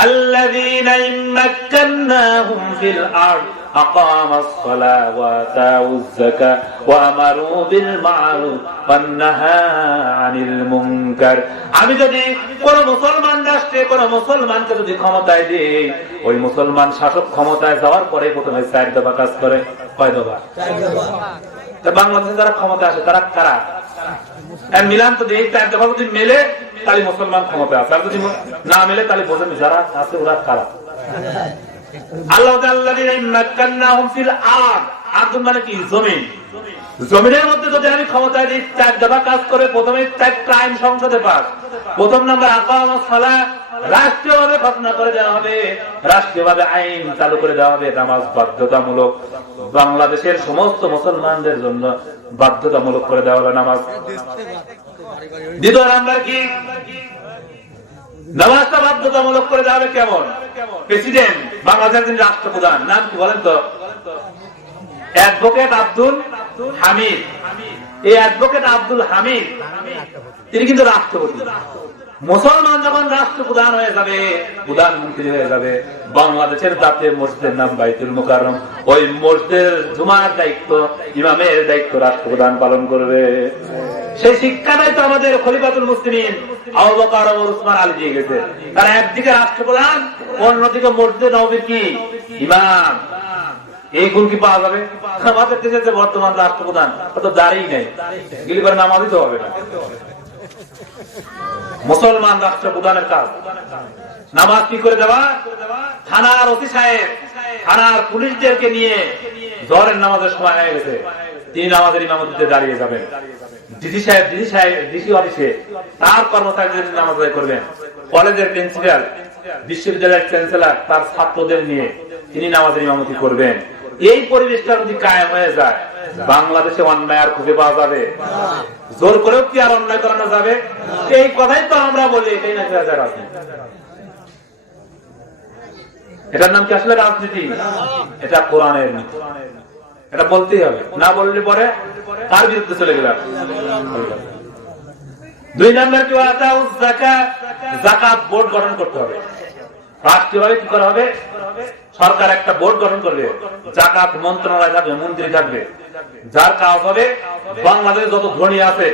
আল্লাযীনা ইম্মাক্কান্নাহুম ফিল আরদ আকামাস সালাহ ওয়া আতাউয যাকাত ওয়া আমারু বিল মা'রুফ ওয়ান নাহা আনিল মুনকার। আমি যদি কোন মুসলমান রাষ্ট্রে কোন মুসলমানকে যদি ক্ষমতায় দিই, ওই মুসলমান শাসক ক্ষমতায় যাওয়ার পরে প্রথমে 4 দফা কাজ করে। কয় দফা? 4 দফা। তো বাংলাদেশে যারা ক্ষমতায় আসে তারা কারা? মিলান তো দেই, 4 দফা যদি মেলে তাহলে মুসলমান ক্ষমতায় আছে, আর যদি না মেলে তাহলে বোঝেন যারা আছে ওরা কারা। আল্লাহ আল্লাযীনা ইম্মাক্কান্নাহুম ফিল আরদ, আরদ মানে কি? জমিন। জমিনের মধ্যে যদি আমি ক্ষমতায় দিই, 4 দফা কাজ করে। প্রথমে 4টা আইন সংসদে পাস। প্রথম নাম্বার আকামাস সালাহ রাষ্ট্রীয়ভাবে ঘোষণা করে দেওয়া হবে, রাষ্ট্রীয়ভাবে আইন চালু করে দেওয়া হবে, নামাজ বাধ্যতামূলক, বাংলাদেশের সমস্ত মুসলমানদের জন্য বাধ্যতামূলক করে দেওয়া হবে নামাজ। দ্বিতীয় নাম্বার কি, নামাজটা বাধ্যতামূলক করে দেওয়া হবে কেমন? প্রেসিডেন্ট, বাংলাদেশের রাষ্ট্রপ্রধান নাম কি বলেন তো? অ্যাডভোকেট আব্দুল হামিদ। এই অ্যাডভোকেট আব্দুল হামিদ তিনি কিন্তু রাষ্ট্রপতি। মুসলমান যখন রাষ্ট্রপ্রধান হয়ে যাবে, প্রধানমন্ত্রী হয়ে যাবে, বাংলাদেশের জাতীয় মসজিদের নাম বাইতুল মুকাররম, ওই মসজিদের জুমার দায়িত্ব, ইমামের দায়িত্ব রাষ্ট্রপ্রধান পালন করবে। সেই শিক্ষাটাই তো আমাদের খলিফাতুল মুসলিমিন আবু বকর ওমর ওসমান আলী দিয়ে গেছে। তারা একদিকে রাষ্ট্রপ্রধান, অন্যদিকে মসজিদ নববীর কি ইমাম। এই গুণ কি পাওয়া যাবে? আমাদের দেশে যে বর্তমান রাষ্ট্রপ্রধান তো দাঁড়িয়ে নেই, গেলে পরে নামাজই তো হবে না। মুসলমান রাষ্ট্রপ্রধানের কাজ নামাজ কি করে দেওয়া? থানার ওসি সাহেব, থানার পুলিশদেরকে নিয়ে জোহরের নামাজের সময় হয়ে গেছে, তিনি নামাজের ইমামতিতে দাঁড়িয়ে যাবেন। ডিসি অফিসে তার কর্মচারীদের নামাজ আদায় করবেন। কলেজের প্রিন্সিপাল, বিশ্ববিদ্যালয়ের চ্যান্সেলর তার ছাত্রদের নিয়ে তিনি নামাজের ইমামতি করবেন। এই পরিবেশটা যদি কায়েম হয়ে যায়, বাংলাদেশে অন্যায় আর খুঁজে পাওয়া যাবে? জোর করেও কি আর অন্যায় করানো যাবে? এই কথাই তো আমরা বলি, এটাই নাকি রাজনীতি। এটার নাম কি আসলে রাজনীতি? এটা কোরআনের নীতি, এটা বলতেই হবে, না বললে পরে তার বিরুদ্ধে চলে গেলাম। দুই নম্বর কি, যাকাত বোর্ড গঠন করতে হবে। রাষ্ট্রীয়ভাবে কি করা হবে? সরকার একটা বোর্ড গঠন করবে, যাকাত মন্ত্রণালয় থাকবে, মন্ত্রী থাকবে, যার কাজ হবে বাংলাদেশে যত ধনী আছে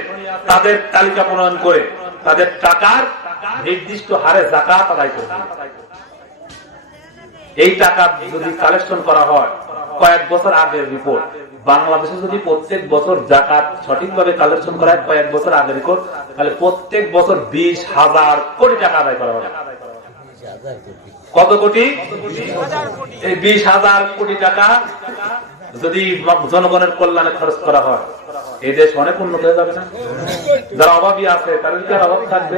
তাদের তালিকা প্রণয়ন করে তাদের টাকার নির্দিষ্ট হারে যাকাত আদায় করবে। এই টাকা যদি কালেকশন করা হয়, কয়েক বছর আগের রিপোর্ট, বাংলাদেশে যদি প্রত্যেক বছর যাকাত সঠিকভাবে কালেকশন করা হয়, কয়েক বছর আগের রিপোর্ট, তাহলে প্রত্যেক বছর 20,000 কোটি টাকা আদায় করা হবে। কত কোটি? এই 20,000 কোটি টাকা যদি জনগণের কল্যাণে খরচ করা হয়, এই দেশ অনেক উন্নত হয়ে যাবে না? যারা অভাবী আছে তাদের কি আর অভাব থাকবে?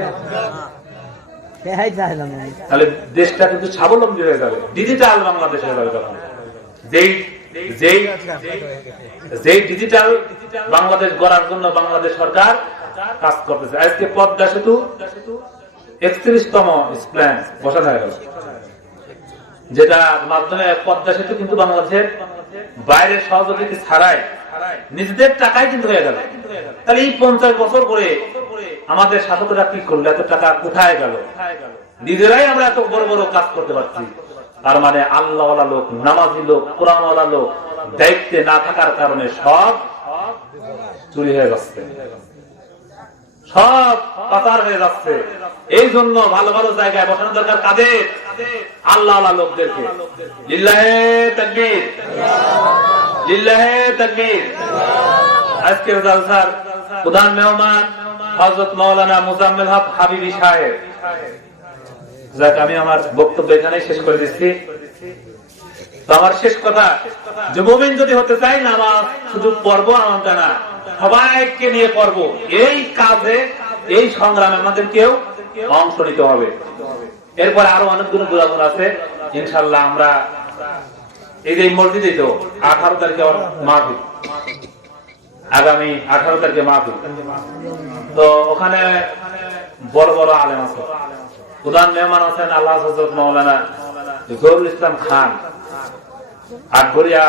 তাহলে দেশটা কিন্তু স্বাবলম্বী হয়ে যাবে, ডিজিটাল বাংলাদেশ হয়ে যাবে। তখন যেই ডিজিটাল বাংলাদেশ গড়ার জন্য বাংলাদেশ সরকার কাজ করতেছে। আজকে পদ্মা সেতু 31তম প্ল্যান বসানো হয়ে গেল, যেটা মাধ্যমে পদ্মা সেতু কিন্তু বাংলাদেশের বাইরের সহযোগিতা ছাড়াই নিজেদের টাকায় কিন্তু হয়ে গেল। তাহলে এই 50 বছর করে আমাদের শাসকরা কি করলো? এত টাকা কোথায় গেল? নিজেরাই আমরা এত বড় বড় কাজ করতে পারছি। তার মানে আল্লাহওয়ালা লোক, নামাজি লোক, কোরআনওয়ালা লোক দায়িত্বে না থাকার কারণে সব চুরি হয়ে যাচ্ছে, সব পাচার হয়ে যাচ্ছে। এই জন্য ভালো ভালো জায়গায় বসানো দরকার কাদের? আল্লাহওয়ালা লোকদেরকে। লিল্লাহে তাকবীর, লিল্লাহে তাকবীর। আজকের জালসার প্রধান মেহমান হযরত মাওলানা মুজাম্মেল হক হাবিবি সাহেব। যাক, আমি আমার বক্তব্য এখানেই শেষ করে দিচ্ছি। তো আমার শেষ কথা, যে মুমিন যদি হতে চাই, নামাজ শুধু পড়বো এমনটা না, সবাইকে নিয়ে পড়বো। এই কাজে, এই সংগ্রামে আমাদের কেউ অংশ নিতে হবে। এরপরে আরো অনেকগুলো গুণাগুণ আছে, ইনশাল্লাহ আমরা এই যে মসজিদে তো 18 তারিখে মাহফিল, আগামী 18 তারিখে মাহফিল। তো ওখানে বড় বড় আলেম আছে, প্রধান মেহমান আছেন আল্লাহ হযরত মাওলানা জহুরুল ইসলাম খান, আটঘরিয়া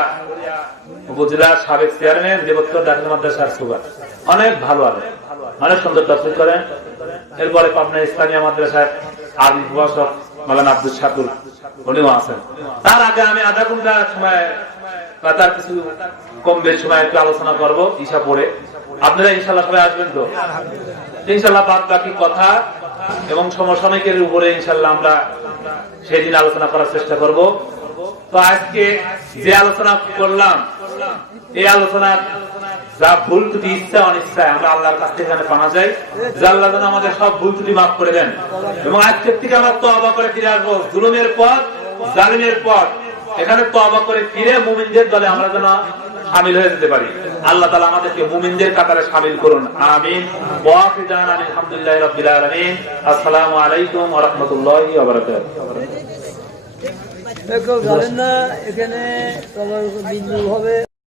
উপজেলার সাবেক চেয়ারম্যান, দেবত্তর দাখিল মাদ্রাসার সুগার। অনেক ভালো আলেম, অনেক সুন্দর তাফসীর করেন। এরপরে পাবনা ইসলামিয়া মাদ্রাসার আরবি প্রভাষক মাওলানা আব্দুল শাকুর, উনিও আছেন। তার আগে আমি আধা ঘন্টা সময়, তার কিছু কম বেশ সময় একটু আলোচনা করবো ঈশা পড়ে। আপনারা ইনশাল্লাহ সবাই আসবেন তো? ইনশাল্লাহ বাদ বাকি কথা এবং সমসাময়িকের উপরে ইনশাল্লাহ আমরা সেদিন আলোচনা করার চেষ্টা করব। তো আজকে যে আলোচনা করলাম, এই আলোচনার যা ভুল ত্রুটি, ইচ্ছা অনিচ্ছায়, আমরা আল্লাহর কাছ থেকে পানা যাই যে আল্লাহ যেন আমাদের সব ভুল ত্রুটি মাফ করে দেন। এবং আজকের থেকে আমরা তওবা করে ফিরে আসবো। জুলুমের পথ, জালিমের পথ এখানে তওবা করে ফিরে মুমিনদের দলে আমরা যেন শামিল হয়ে যেতে পারি। আল্লাহ তাআলা আমাদেরকে মুমিনদের কাতারে শামিল করুন, আমিন। ওয়া আখিরান আলহামদুলিল্লাহি রাব্বিল আলামিন। আসসালামু আলাইকুম ওয়া রাহমাতুল্লাহি ওয়া বারাকাতুহু। কেউ জানেন না এখানে বিদ্যুৎ হবে।